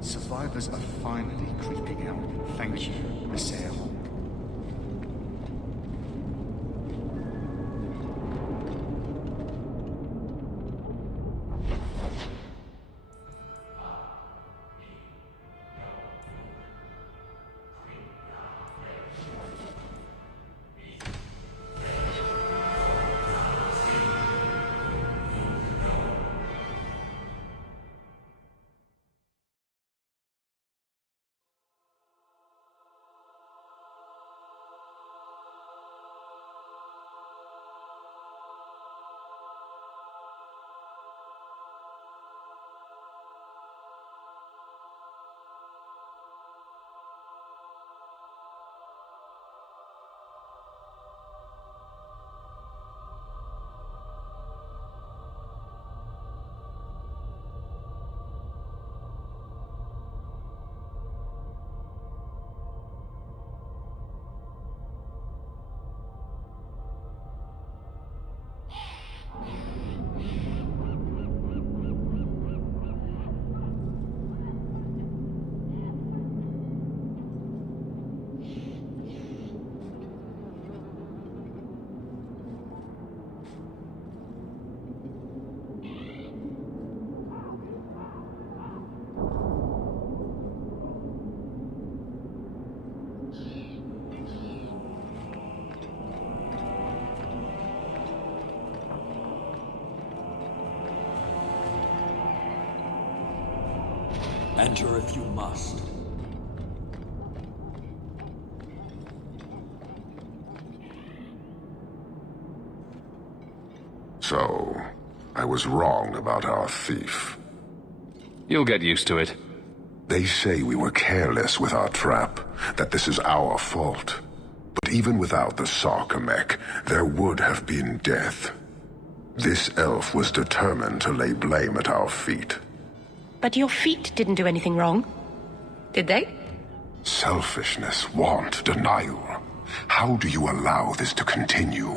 Survivors are finally creeping out. Thank you, Messiah Hawk. Enter if you must. So, I was wrong about our thief. You'll get used to it. They say we were careless with our trap, that this is our fault. But even without the Sarkamek, there would have been death. This elf was determined to lay blame at our feet. But your feet didn't do anything wrong. Did they? Selfishness, want, denial. How do you allow this to continue?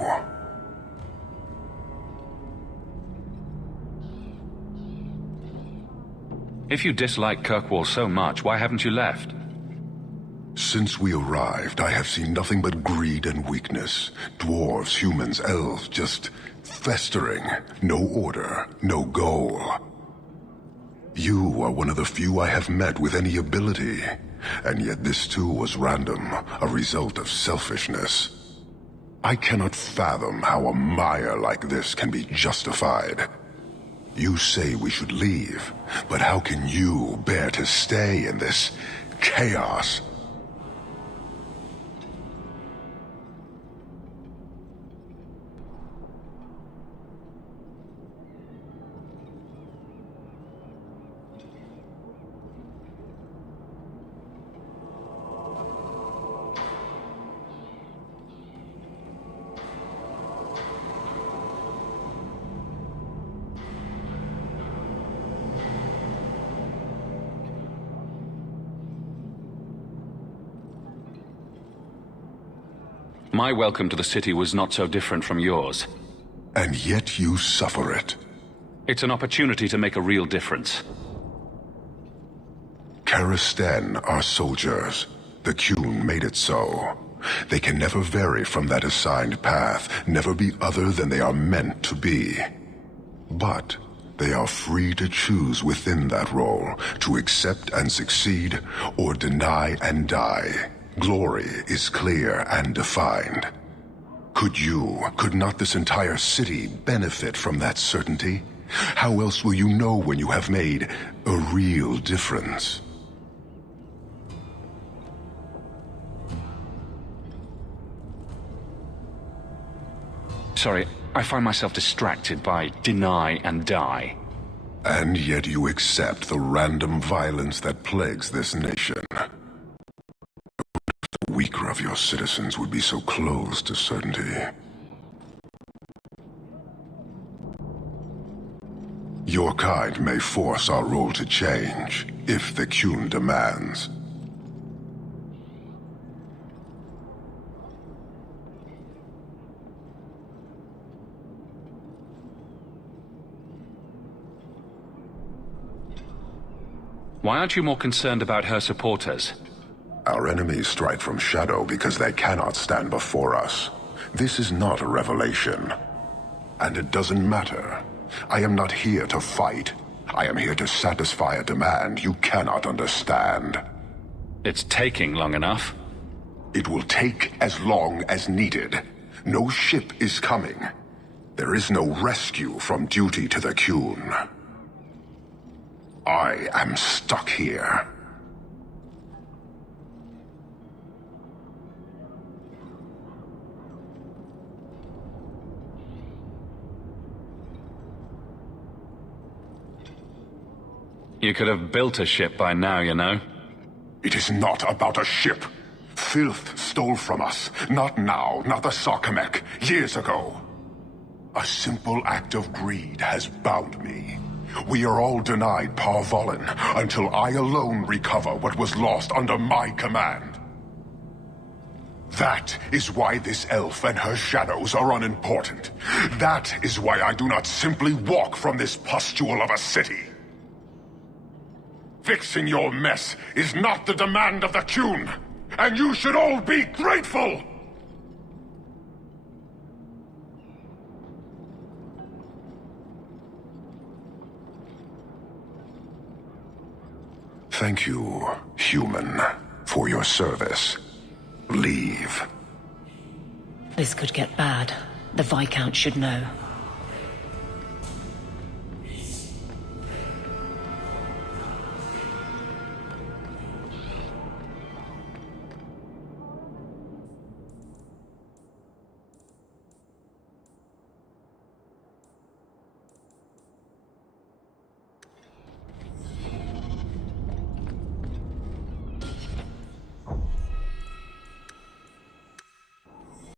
If you dislike Kirkwall so much, why haven't you left? Since we arrived, I have seen nothing but greed and weakness. Dwarves, humans, elves, just festering. No order, no goal. You are one of the few I have met with any ability. And yet this too was random, a result of selfishness. I cannot fathom how a mire like this can be justified. You say we should leave, but how can you bear to stay in this chaos? My welcome to the city was not so different from yours. And yet you suffer it. It's an opportunity to make a real difference. Karisten are soldiers. The Qun made it so. They can never vary from that assigned path, never be other than they are meant to be. But they are free to choose within that role, to accept and succeed, or deny and die. Glory is clear and defined. Could not this entire city benefit from that certainty? How else will you know when you have made a real difference? Sorry, I find myself distracted by deny and die. And yet you accept the random violence that plagues this nation. The weaker of your citizens would be so close to certainty. Your kind may force our role to change, if the Qun demands. Why aren't you more concerned about her supporters? Our enemies strike from shadow because they cannot stand before us. This is not a revelation. And it doesn't matter. I am not here to fight. I am here to satisfy a demand you cannot understand. It's taking long enough. It will take as long as needed. No ship is coming. There is no rescue from duty to the Qun. I am stuck here. You could have built a ship by now, you know. It is not about a ship. Filth stole from us. Not now, not the Sarkamek. Years ago. A simple act of greed has bound me. We are all denied Parvolin until I alone recover what was lost under my command. That is why this elf and her shadows are unimportant. That is why I do not simply walk from this pustule of a city. Fixing your mess is not the demand of the Qun, and you should all be grateful! Thank you, human, for your service. Leave. This could get bad. The Viscount should know.